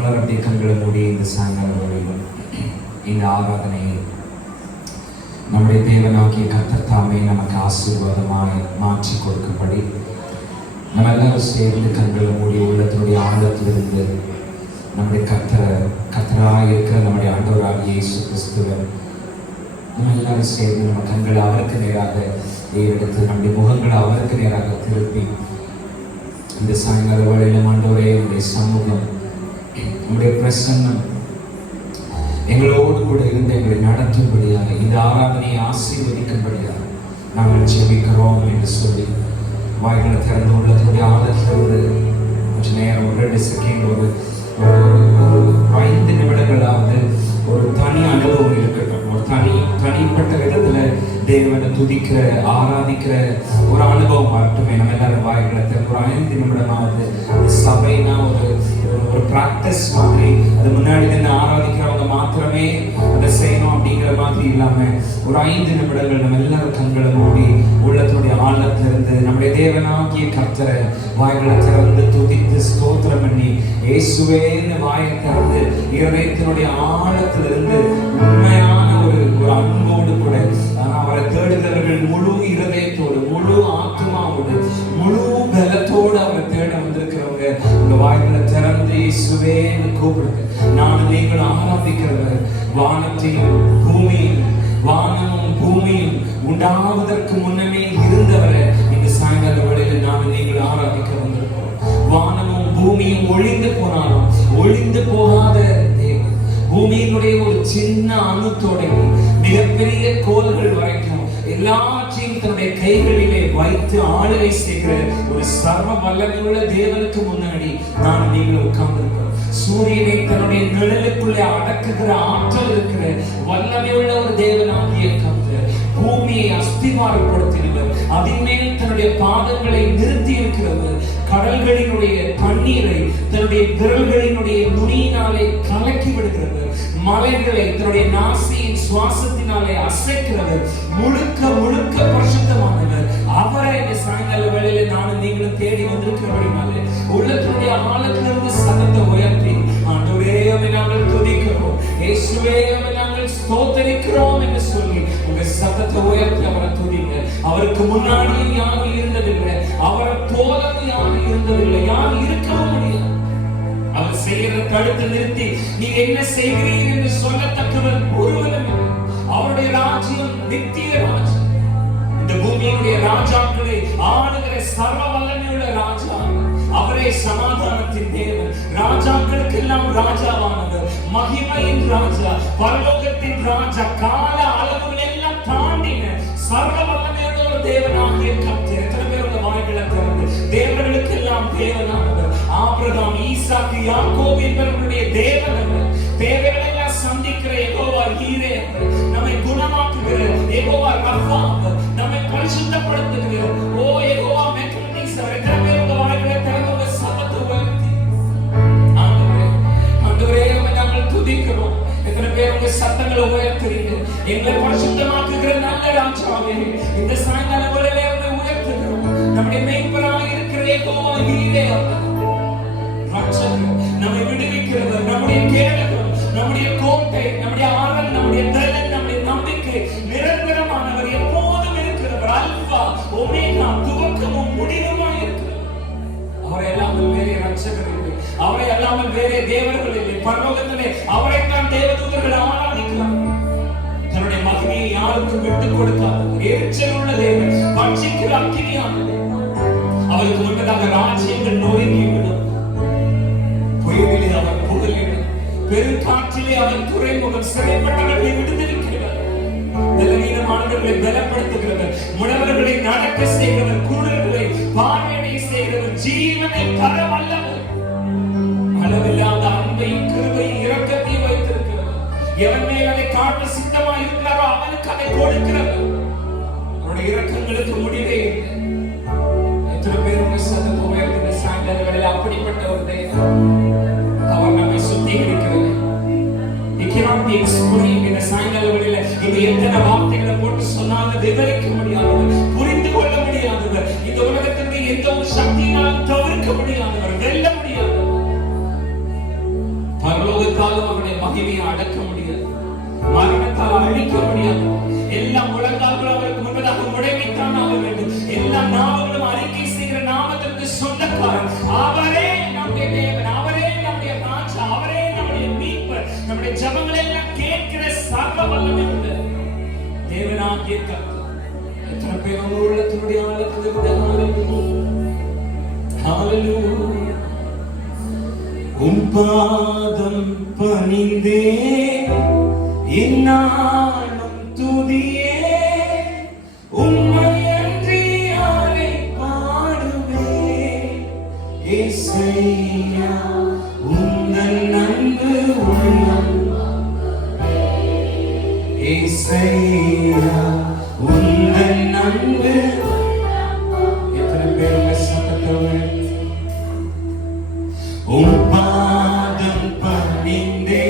நம்மளுடைய கண்களை மூடி இந்த சாயங்கால வேளையிலும் இந்த ஆராதனையை நம்முடைய தேவனாகிய கர்த்தர் தாமே நமக்கு ஆசீர்வாதமாய் மாற்றி கொடுக்கும்படி நம்ம எல்லாரும் சேர்ந்து கண்களை மூடி உள்ளத்தினுடைய ஆழத்திலிருந்து நம்முடைய கர்த்தராக இருக்கிற நம்முடைய ஆண்டவராகிய இயேசு கிறிஸ்துவை நம்ம எல்லாரும் சேர்ந்து நம்ம கண்களை அவருக்கு நேராக எடுத்து நம்முடைய முகங்களை அவருக்கு நேராக திருப்பி இந்த சாயங்கால வேளையிலும் ஆண்டவரே உடைய சமூகம் உங்களுடைய பிரசன்னம் எங்களோடு கூட இருந்து எங்களை நடத்தும்படியாக இந்த ஆராதனையை ஆசீர்வதிக்கும்படியாக நாங்கள் ஜெபிக்கிறோம் என்று சொல்லி வாய்களை திறந்து உள்ளதுடைய ஆழத்திலிருந்து கொஞ்ச நேரம் ஒரு 2 செகண்ட் ஒரு 5 நிமிடங்களாவது ஒரு தனி அனுபவம் இருக்கட்டும். ஒரு தனிப்பட்ட விதத்துல தேவனை துதிக்கிற ஆராதிக்கிற ஒரு அனுபவம் வரட்டுமே. நம்ம எல்லாரும் வாய்களை திறந்து ஒரு 5 நிமிடமாவது சபைனா ஒரு பிராக்டிஸ் மாதிரி அது முன்னாடி நின்று ஆராதிக்கிறவங்க மாத்திரமே அதை செய்யணும் அப்படிங்கிற மாதிரி இல்லாம ஒரு 5 நிமிடங்கள் நம்ம எல்லாரும் கண்களை மூடி உள்ளத்துடைய ஆழத்திலிருந்து நம்முடைய தேவனாகிய கர்த்தரை வாய்களை திறந்து துதித்து ஸ்தோத்திரம் பண்ணி இயேசுவேன்னு வாயை திறந்து இதயத்தினுடைய ஆழத்திலிருந்து உண்மையான ஒரு அன்போடு கூட அவரை தேடுகிறவர்கள் முழு இருதயத்தோடு முழு ஆத்மாவோடு முழு பலத்தோடு அவரை தேட வந்திருக்கிறவங்க உங்க வாய்களை திறந்து இயேசுவேன்னு கூப்பிடுங்க. நான் நீங்கள் ஆராதிக்கிறவர் வானமும் பூமியும் உண்டாவதற்கு முன்னமே இருந்தவரை இந்த சாயங்கால வேளையில் நாம் நீங்கள் ஆராதிக்க வந்திருக்கிறோம். வானமும் பூமியும் ஒழிந்து போனாலும் ஒழிந்து போகாத தேவன், பூமியினுடைய ஒரு சின்ன அணுத்தோட மிகப்பெரிய கோள்கள் வரைக்கும் எல்லாத்தையும் தன்னுடைய கைகளிலே வைத்து ஆளுகை செய்கிற ஒரு சர்வ வல்லமையுள்ள தேவனுக்கு முன்னாடி நான் நீங்கள் உட்கார்ந்திருக்கிறோம். சூரியனை தன்னுடைய நிழலுக்குள்ளே அடக்குகிற ஆற்றல் இருக்கிற வல்லமையுள்ள ஒரு தேவனாகிய கர்த்தர் பூமியை அஸ்திவாரப்படுத்தினவர், அதன் மேல் தன்னுடைய பாதங்களை நிறுத்தி இருக்கிறவர், கடல்களினுடைய தண்ணீரை தன்னுடைய விரல்களினுடைய நுனியினாலே கலக்கி விடுகிறவர், மலைகளை தன்னுடைய நாசியின் சுவாசத்தினாலே அசைக்கிறவர், முழுக்க பரிசுத்தமானவர். அவரை இந்த சாயங்கால வேளையில நானும் நீங்களும் தேடி வந்திருக்கிறபடினாலே உள்ளத்தினுடைய ஆழத்திலிருந்து சத்தத்தை உயர்த்தி ஆண்டவரே நாங்கள் துதிக்கிறோம், இயேசுவே நாங்கள் ஸ்தோத்திரிக்கிறோம் என்று சொல்லி உங்க சத்தத்தை உயர்த்தி அவரை துதிங்க. அவருக்கு முன்னாடி யாரும் இருந்ததில்லை, அவரை போல யாரும் இருந்ததில்லை, யாரும் இருக்கவும் முடியாது. அவர் செய்யறதை தடுத்து நிறுத்தி நீங்க என்ன செய்கிறீர்கள் என்று சொல்லத்தக்கவர் ஒருவரும். அவருடைய ராஜ்யம் நித்திய ராஜ்யம். இந்த பூமியினுடைய ராஜாக்களை ஆளுகிற சர்வ வல்லமையுள்ள ராஜா அவரே. சமாதானத்தின் தேவன், ராஜாக்களுக்கு எல்லாம் ராஜாவானவர், மகிமையின் ராஜா, பரலோகத்தின் ராஜா, கால அளவுகள் எல்லாம் தாண்டின சர்வ வல்லமையுள்ள ஒரு தேவனாகிய கர்த்தர். எத்தனை பேருடைய வாய்களை திறந்து தேவர்களுக்கு எல்லாம் தேவனானவர், ஆபிரகாம், ஈசாக்கு, யாக்கோபு என்பவர்களுடைய தேவன், தேவைகளை எல்லாம் சந்திக்கிற யெகோவா ஈரே, நம்மை குணமாக்குகிற யெகோவா ரஃபா, நம்மை பரிசுத்தப்படுத்துகிற ஓ யெகோவா மெக்கனீசர். எத்தனை பேருடைய வாய்களை திறந்து சத்தத்தை உயர்த்தி ஆண்டவரே நாங்கள் துதிக்கிறோம். எத்தனை பேர் உங்க சத்தங்களை உயர்த்துறீங்க. எங்களை பரிசுத்தமாக்குகிற நல்ல ராஜாவே இந்த சாயங்கால வேளையிலே உங்களை உயர்த்துகிறோம். நம்முடைய மேய்ப்பராக இருக்கிற யெகோவா ஈரே, நம்மை விடுவிக்கிறவர், நம்முடைய கேடகம், நம்முடைய கோட்டை, நம்முடைய ஆறல், நம்முடைய தலன், நம்முடைய நம்பிக்கை, நிரந்தரமானவர், எப்போதும் இருக்கிறவர், அல்பா ஒமேகா, துவக்கமும் முடிவுமாய் இருக்கிறவர். அவரை அல்லாமல் வேறே ரட்சகர் இல்லை, அவரை அல்லாமல் வேறே தேவர்கள் இல்லை. பரலோகத்திலே அவரைத்தான் தேவதூதர்கள் ஆராதிக்கிறார். தன்னுடைய மகிமையை யாருக்கும் விட்டுக் கொடுக்காதவர், எரிச்சல் உள்ள தேவன், பட்சிக்கிற அக்கினியானவர். அவருக்கு முன்பதாக ராஜ்யங்கள் நோய்க்கு விடும், புயலிலே அவர் புகலிடும், பெருங்காற்றிலே அவர் துறைமுகம், சிறைப்பட்டவர்களை விடுதலிக்கிறவர், பலவீனமானவர்களை பலப்படுத்துகிறவர், முடவர்களை நடக்க செய்கிறவர், குருடர்களை பார்வையடைய செய்கிறவர், ஜீவனை தர வல்லவர், அளவில்லாத அன்பையும் கிருபையும் இரக்கத்தையும் வைத்திருக்கிறவர், எவன் மேல் அதை காட்ட சித்தமாக இருக்கிறாரோ அவனுக்கு அதை கொடுக்கிறவர். அவருடைய இரக்கங்களுக்கு முடிவே இல்லை. எத்தனை பேர் உங்க சத்தத்தை உயர்த்துகிற சாயங்காலங்களில் அப்படிப்பட்ட ஒரு தெய்வம் அவர் நம்மை சுத்திகரிக்கிறது. It cannot be explained. இந்த சாயங்காலங்களில் இது எத்தனை வார்த்தைகளை போட்டு சொன்னாலும் விவரிக்க முடியாதவர், புரிந்து கொள்ள முடியாதவர், இந்த உலகத்தினுடைய எந்த ஒரு சக்தியினாலும் தவிர்க்க முடியாதவர், வெல்ல முடியாதவர். மகிமையை அடக்க முடியாது, மரணத்தால் அழிக்க முடியாது. எல்லா முழங்கால்களும் அவருக்கு முன்பதாக முடங்கித்தான் ஆக வேண்டும். எல்லா நாவுகளும் அறிக்கை செய்கிற நாமத்திற்கு சொந்தக்காரர் அவரே. நம்முடைய தேவன் அவரே, நம்முடைய ராஜா அவரே, நம்முடைய மீட்பர். நம்முடைய ஜெபங்களை எல்லாம் கேட்கிற சர்வ வல்லமை உள்ள தேவனாகிய கர்த்தர். எத்தனை பேர் உங்க உள்ளத்தினுடைய ஆழத்தில் ஹalleluya. உன் பாதம் பணிந்தே என்னாலும் துதியே, உம்மையன்றி யாரை பாடுவேன். இயேசுயா உந்தன் அன்பு உள்ளம், இயேசுயா உந்தன் அன்பு. எத்தனை பேர் சத்தத்தோடு உன் பாதம் பணிந்தே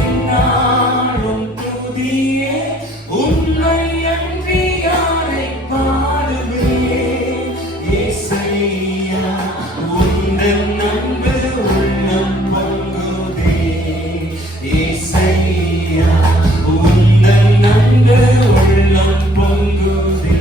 என்னாலும் துதியே, உம்மையன்றி யாரை பாடுவேன். இயேசுயா உந்தன் அன்பு உள்ளம் பொங்குதே, இயேசுயா உந்தன் அன்பு உள்ளம் பொங்குதே.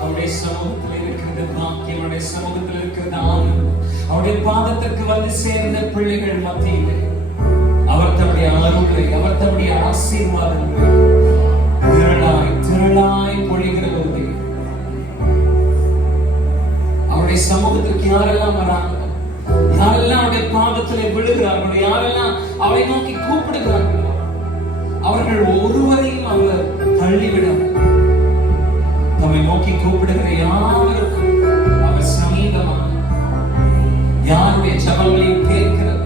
அவருடைய சமூகத்தில் இருக்கிறது பாக்கியம், அவருடைய சமூகத்தில் இருக்கிறது ஆனந்தம். அவருடைய பாதத்திற்கு வந்து சேர்ந்த பிள்ளைகள் மத்தியில் அவர் தம்முடைய அருளை, அவர் தம்முடைய ஆசீர்வாதங்களை திரளாய் திரளாய் பொழிகிறபோது அவருடைய சமூகத்திற்கு யாரெல்லாம் வராங்க, யாரெல்லாம் அவருடைய பாதத்திலே விழுகிறார்கள், யாரெல்லாம் அவரை நோக்கி கூப்பிடுகிறார்கள், அவர்கள் ஒருவரையும் அவர் தள்ளிவிடார். தம்மை நோக்கி கூப்பிடுகிற யாருக்கும் அவர் சமீபமாக, யாருடைய ஜெபங்களையும் கேட்கிறது.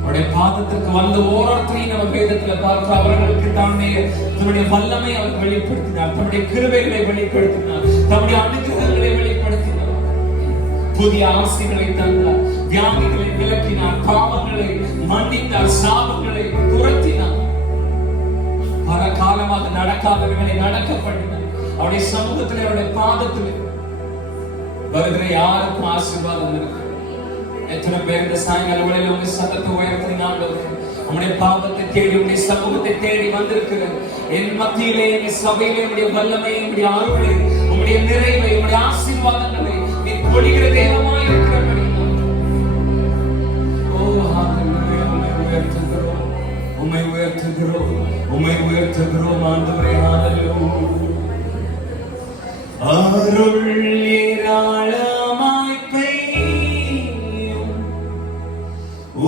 அவருடைய பாதத்திற்கு வந்த ஓராத்தையும் நம்ம வேதத்துல பார்க்க அவர்களுக்கு தம்முடைய வல்லமை அவர் வெளிப்படுத்தினார், தம்முடைய கிருபைகளை வெளிப்படுத்தினார், தம்முடைய அனுகிரகங்களை வெளிப்படுத்தினார், புதிய ஆசைகளை தந்தார், வியாதிகளை விலக்கினார், பாவங்களை மன்னித்தார், சாபங்களை துரத்தினார், பல காலமாக நடக்காதவர்களை நடக்க பண்ணினார். அவருடைய சமூகத்திலே, அவருடைய பாதத்திலே வருகிற யாருக்கும் ஆசீர்வாதம் இருக்கு. எத்தனை பேர் இந்த சாயங்கால வேளையில உங்க சத்தத்தை உயர்த்தினாங்க, உங்களுடைய பாவத்தை தேடி, உங்களுடைய சமூகத்தை தேடி வந்திருக்கிற என் மத்தியிலே, என் சபையிலே உங்களுடைய வல்லமை, உங்களுடைய அருளை, உங்களுடைய நிறைவை, உங்களுடைய ஆசீர்வாதங்களை நீ பொழிகிற தேவமாய் இருக்கிறபடி உம்மை உயர்த்துகிறோம், உம்மை உயர்த்துகிறோம் ஆண்டவரே. ஹல்லேலூயா. அருள் ஏராளமாய் பெய்யும்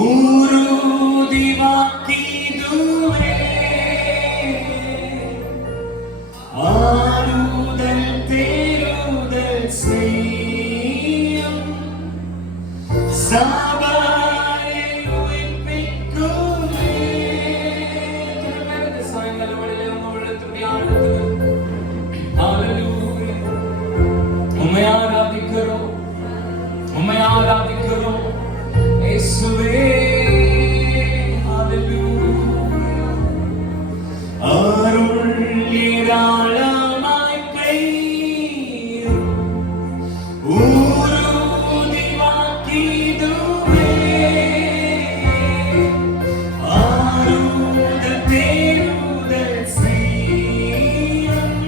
உறுதி வாக்கிதுவே, ஆறுதல் தேறுதல் செய்யும் சபையை உயிர்ப்பிக்குமே. சாயங்கால வேளையிலே உங்களுடைய ஆண்டவர் உம்மை ஆராதிக்கிறோம், உம்மை ஆராதிக்கிறோம் இயேசுவே. ஹல்லேலூயா. அருள் ஏராளமாய் பெய்யும் உறுதி வாக்கிதுவே, ஆறுதல் தேறுதல் செய்யும்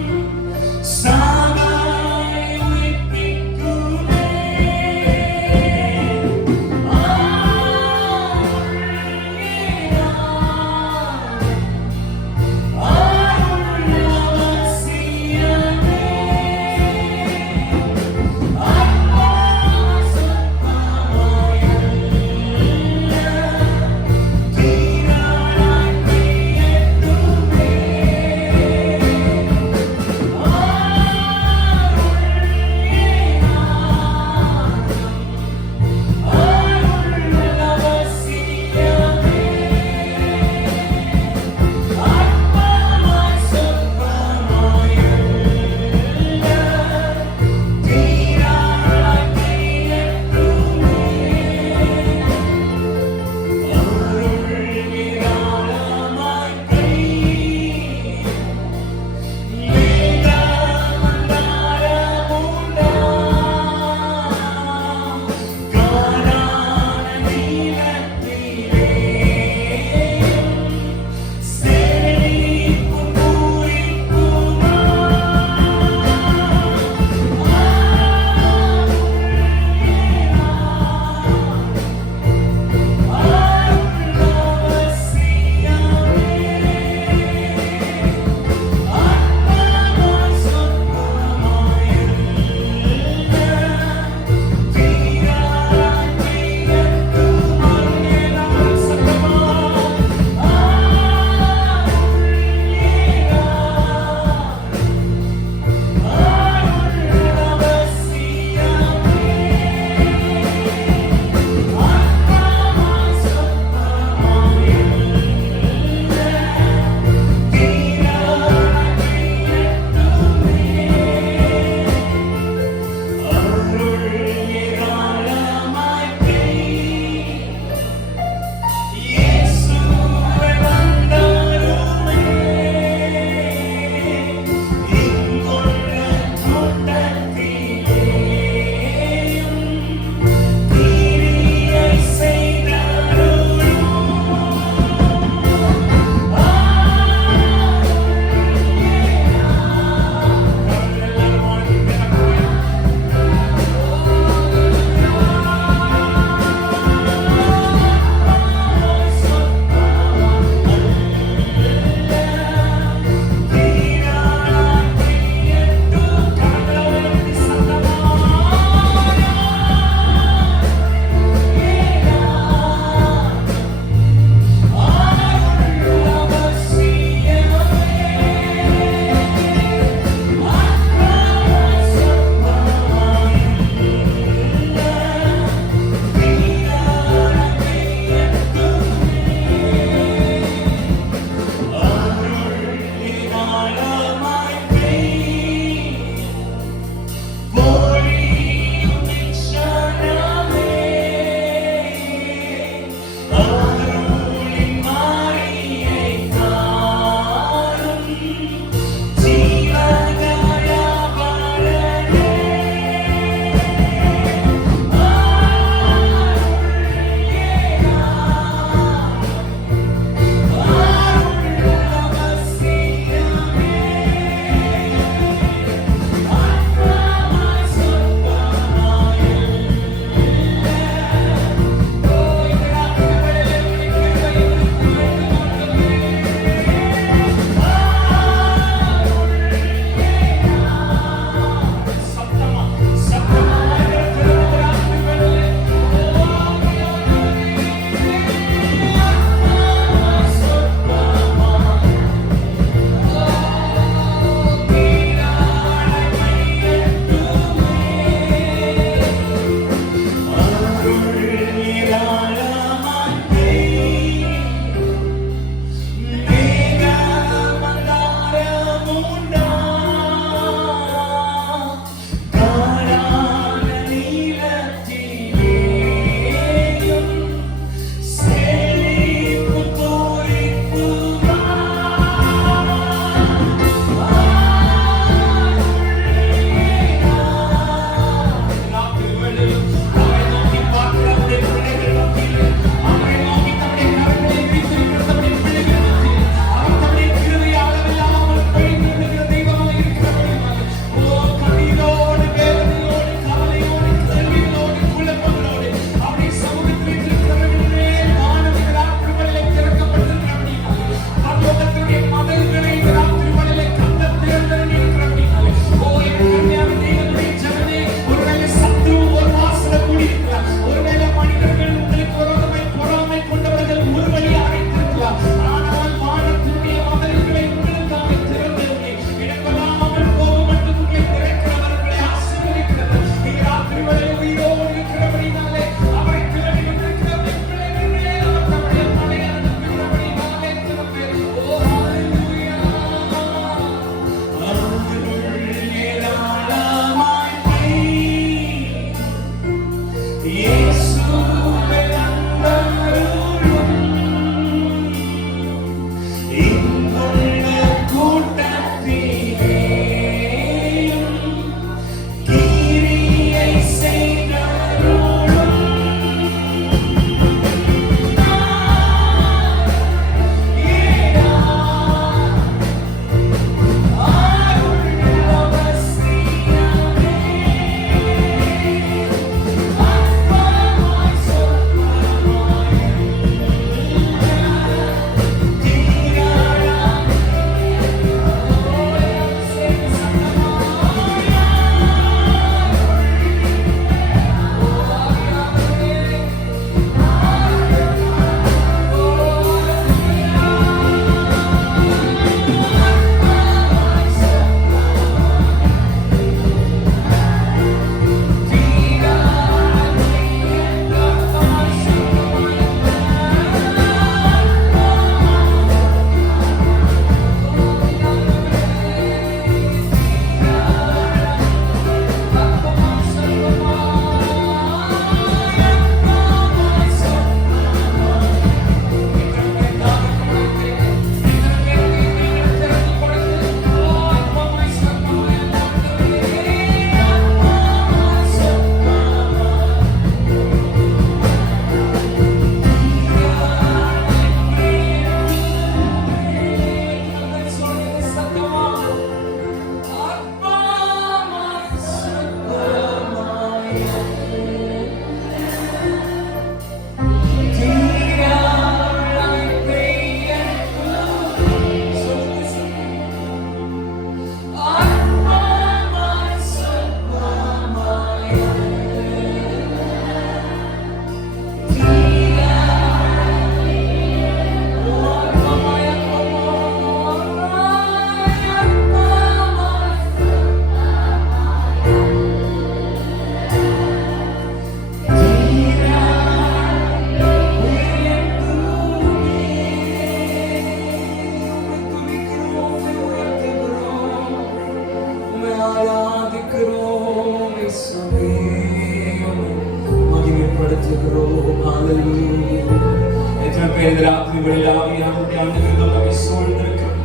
எத்தனை பேர் இந்த ராத்திரி வேளையில் ஆவியானவருடைய அனுகிரகம் நம்மை சூழ்ந்திருக்கிறது?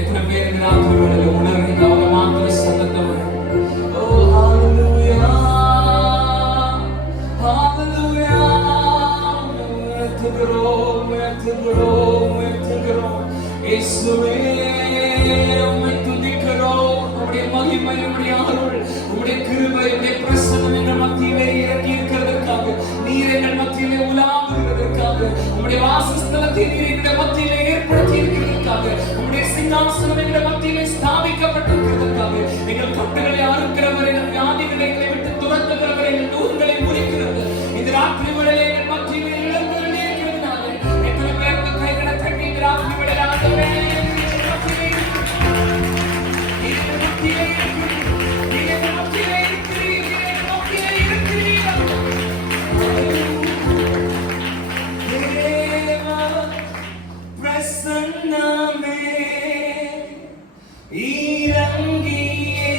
எத்தனை பேர் இந்த ராத்திரி வேளையில் உணர்கின்ற அவரை மாத்திர சத்தத்தவர்? ஓ ஹalleluya ஹalleluya உயர்த்துகிறோம் இயேசுவே உம்மை துதிக்கிறோம். உம்முடைய மகிமை, உம்முடைய அருள், உம்முடைய கிருபை, உம்முடைய பிரசன்னம் எங்கள் மத்தியிலே இறங்கி இருக்கிறதற்காக, நீர் எங்கள் மத்தியிலே உலாவுகிறதற்காக, உம்முடைய வாசஸ்தலத்தை நீர் எங்கள் மத்தியிலே ஏற்படுத்தி இருக்கிறதற்காக, உம்முடைய சிங்காசனம் எங்கள் மத்தியிலே ஸ்தாபிக்கப்பட்டிருக்கிறதற்காக, எங்கள் கட்டுகளை அறுக்கிறவர், எங்கள் வியாதிகளை எங்களை விட்டு துரத்துகிறவர், எங்கள் நூல்களை முறிக்கிறது இந்த ராத்திரி வேளையிலே எங்கள் மத்தியிலே இழந்தவர்களே இருக்கிறதுனால எத்தனை பேருக்கு கைகளை தட்டி இந்த ராத்திரி வேளையிலே ஆண்டவரே பிரசன்னமே இறங்கியே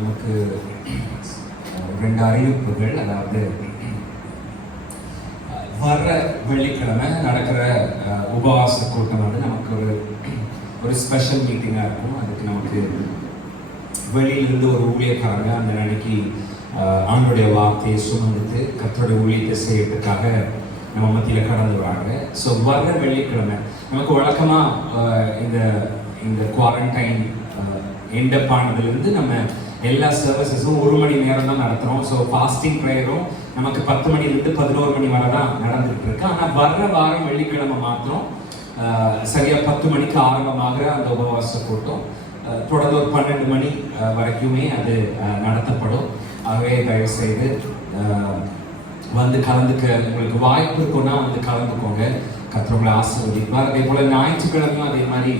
நமக்கு 2 அறிவிப்புகள். அதாவது வர வெள்ளிக்கிழமை நடக்கிற உபவாச கூட்டம் வந்து நமக்கு ஒரு ஸ்பெஷல் மீட்டிங்காக இருக்கும். அதுக்கு நமக்கு வெளியிலிருந்து ஒரு ஊழியக்காரங்க அந்த நாளைக்கு ஆண்டுடைய வார்த்தையை சுமந்துட்டு கர்த்தருடைய ஊழியத்தை செய்யறதுக்காக நம்ம மத்தியில் கடந்து வராங்க. ஸோ வர வெள்ளிக்கிழமை நமக்கு வழக்கமாக இந்த குவாரண்டைன் எண்டப் ஆனதுலேருந்து நம்ம எல்லா சர்வீசஸும் 1 மணி நேரம் தான் நடத்துகிறோம். ஸோ ஃபாஸ்டிங் ப்ரேயரும் நமக்கு 10 மணிலேருந்து 11 மணி வரை தான் நடந்துகிட்டு இருக்கு. ஆனால் வர்ற வாரம் வெள்ளிக்கிழமை மாத்திரம் சரியாக 10 மணிக்கு ஆரம்பமாகிற அந்த உபவாச கூட்டம் தொடர்ந்து ஒரு 12 மணி வரைக்குமே அது நடத்தப்படும். ஆகவே தயவு செய்து வந்து கலந்துக்க உங்களுக்கு வாய்ப்பு இருக்குன்னா வந்து கலந்துக்கோங்க. கர்த்தர் ஆசீர்வதிப்பார். அதே போல ஞாயிற்றுக்கிழமையும் அதே மாதிரி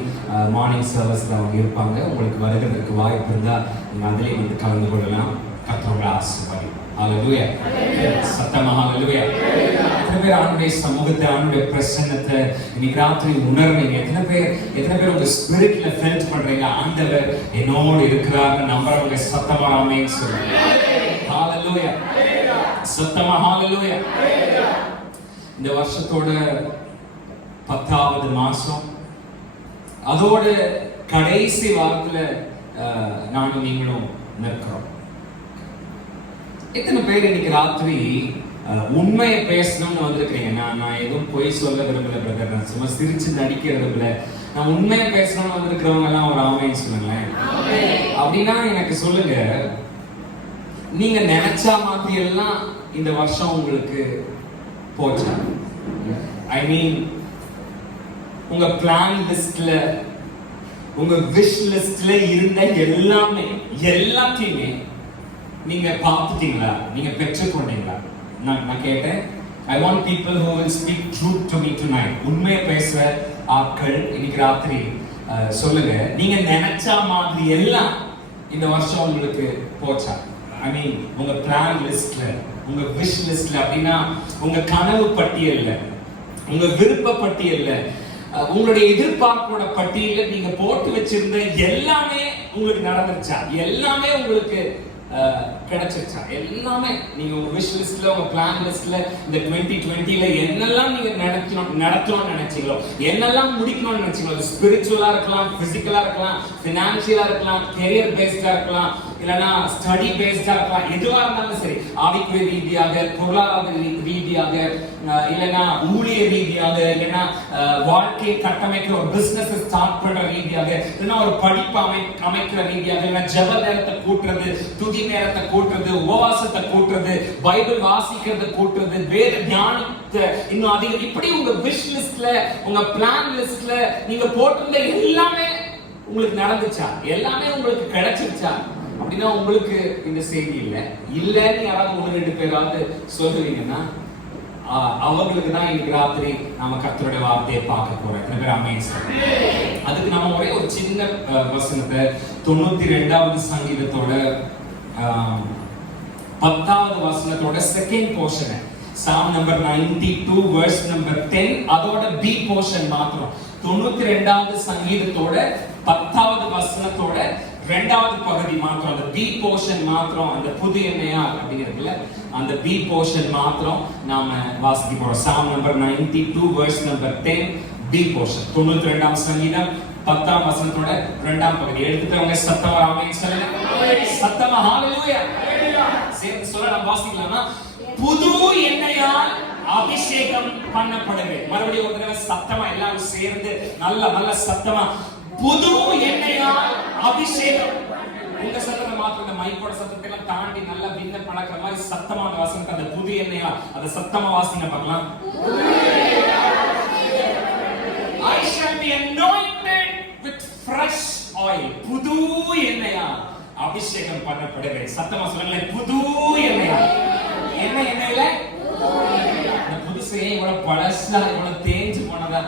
மார்னிங் சர்வீஸ்ல அவங்க இருப்பாங்க. உங்களுக்கு வருகிறதுக்கு வாய்ப்பு இருந்தால் நீங்கள் அதிலே வந்து கலந்து கொள்ளலாம். கர்த்தர் ஆசீர்வதிப்பார். ஹல்லேலூயா. சத்தமா ஹல்லேலூயா. எத்தனை பேர் ஆண்டுடைய சமூகத்தை ஆண்டுடைய பிரசன்னத்தை இன்னைக்கு ராத்திரி உணர்றீங்க? எத்தனை பேர் உங்க ஸ்பிரிட்ல ஃபெல்ட் பண்றீங்க? ஆண்டவர் என்னோடு இருக்கிறார்னு நம்புறவங்க சத்தமா ஆமென் சொல்லுங்க. ஹல்லேலூயா. சத்தமா ஹல்லேலூயா. இந்த வருஷத்தோட 10வது மாசம், அதோட கடைசி வாரத்துல நானும் நீங்களும் நிற்கிறோம். எத்தனை பேர் இன்னைக்கு ராத்திரி உண்மையை பேசணும்னு வந்திருக்கிறீங்க? நான் எதுவும் பொய் சொல்ல விரும்பல பிரதர், நான் சும்மா சிரிச்சு நடிக்க விரும்பல, நான் உண்மையை பேசணும்னு வந்திருக்கிறவங்க எல்லாம் ஒரு ஆமைன்னு சொல்லுங்களேன். அப்படின்னா எனக்கு சொல்லுங்க, நீங்க நினைச்சா மாதிரி எல்லாம் இந்த வருஷம் உங்களுக்கு போச்சா? ஐ மீன், உங்க பிளான் லிஸ்ட்ல உங்க விஷ் லிஸ்ட்ல இருந்த எல்லாத்தையுமே நீங்க பார்த்துட்டீங்களா? நீங்க பெற்றுக்கொண்டீங்களா? நான் கேட்டேன். I want people who will speak truth to me tonight. உண்மையை பேசுற ஆட்கள் இன்னைக்கு ராத்திரி சொல்லுங்க, நீங்க நினைச்சா மாதிரி எல்லாம் இந்த வருஷம் உங்களுக்கு போச்சா? ஐ மீன், உங்க பிளான் லிஸ்ட்ல, உங்க விஷ் லிஸ்ட்ல, அப்படின்னா உங்க கனவு பட்டியல்ல, உங்க விருப்ப பட்டியல்ல, உங்களுடைய எதிர்பார்ப்போட பட்டியல நீங்க போட்டு வச்சிருந்த எல்லாமே உங்களுக்கு நடந்துச்சா? எல்லாமே உங்களுக்கு கிடைச்சிருச்சா? எல்லாமே நீங்க உங்க விஷ் லிஸ்ட்ல, உங்க பிளான் லிஸ்ட்ல இந்த 2020ல என்னெல்லாம் நீங்க நடத்தணும்னு நினைச்சீங்களோ, என்னெல்லாம் முடிக்கணும்னு நினைச்சீங்களோ, அது ஸ்பிரிச்சுவலா இருக்கலாம், பிசிக்கலா இருக்கலாம், பினான்சியலா இருக்கலாம், கெரியர் பேஸ்டா இருக்கலாம், இல்லைன்னா ஸ்டடி பேஸ்டா இருக்கலாம், எதுவா இருந்தாலும் சரி, ஆவிக்குரிய ரீதியாக, பொருளாதார ரீதியாக, இல்லைன்னா ஊழிய ரீதியாக, இல்லைன்னா வாழ்க்கையை கட்டமைக்கிற ஒரு பிசினஸ் ஸ்டார்ட் பண்ற ரீதியாக, இல்லைன்னா ஒரு படிப்பு அமைக்கிற ரீதியாக, இல்லைன்னா ஜெப நேரத்தை கூட்டுறது, துதி நேரத்தை கூட்டுறது, உபவாசத்தை கூட்டுறது, பைபிள் வாசிக்கிறது கூட்டுறது, வேத ஞானத்தை இன்னும் அதிகம், இப்படி உங்க விஷ் லிஸ்ட்ல, உங்க பிளான் லிஸ்ட்ல நீங்க போட்டிருந்த எல்லாமே உங்களுக்கு நடந்துச்சா? எல்லாமே உங்களுக்கு கிடைச்சிருச்சா? அப்படின்னா உங்களுக்கு இந்த செய்தி இல்லைன்னு யாராவது 1-2 பேராவது சொல்லுவீங்கன்னா அவங்களுக்கு தான் இன்னைக்கு ராத்திரி நாம கர்த்தருடைய வார்த்தையை பார்க்க போறோம். எத்தனை பேர் ஆமென் சொல்லுங்க. அதுக்கு நாம ஒரே ஒரு சின்ன வசனத்தை 92வது சங்கீதத்தோட 10வது வசனத்தோட செகண்ட் போர்ஷன், சாம் நம்பர் 92 வெர்ஸ் நம்பர் 10, அதோட பி போர்ஷன் மாத்திரம், 92வது சங்கீதத்தோட 10வது வசனத்தோட 2வது பகுதி மாத்திரம், அந்த பி போர்ஷன் மாத்திரம், அந்த புது எண்ணெயார் அப்படிங்கிறதுல அந்த பி போர்ஷன் மாத்திரம் நாம வாசிக்க போறோம். Psalm number 92 verse number 10, B portion, 92ஆம் சங்கீதம் 10ஆம் வசனத்தோட 2ஆம் பகுதி. எடுத்துட்டவங்க சத்தமா ஆமென் சொல்லுங்க. சத்தமா ஹalleluya. சேர்ந்து சொல்ல நம்ம வாசிக்கலாமா? புது எண்ணெயால் அபிஷேகம் பண்ணப்படுகிறது. மறுபடியும் ஒரு தடவை சத்தமா எல்லாரும் சேர்ந்து நல்ல சத்தமா, புது எண்ணெயால் அபிஷேகம். உங்க சத்தத்தை மாத்திரம், இந்த மைக்கோட சத்தத்தை எல்லாம் தாண்டி நல்லா விண்ண பழக்கிற மாதிரி சத்தமான வாசனை, அந்த புது எண்ணெயா அதை சத்தமா வாசிங்க பார்க்கலாம். I shall be anointed with fresh oil. புது எண்ணெயா அபிஷேகம் பண்ணப்படுகிறது. சத்தமா சொல்லுங்களேன், புது எண்ணெயா. என்ன எண்ணெயில? அந்த புதுசே இவ்வளவு பழசா, இவ்வளவு தேஞ்சு போனதா?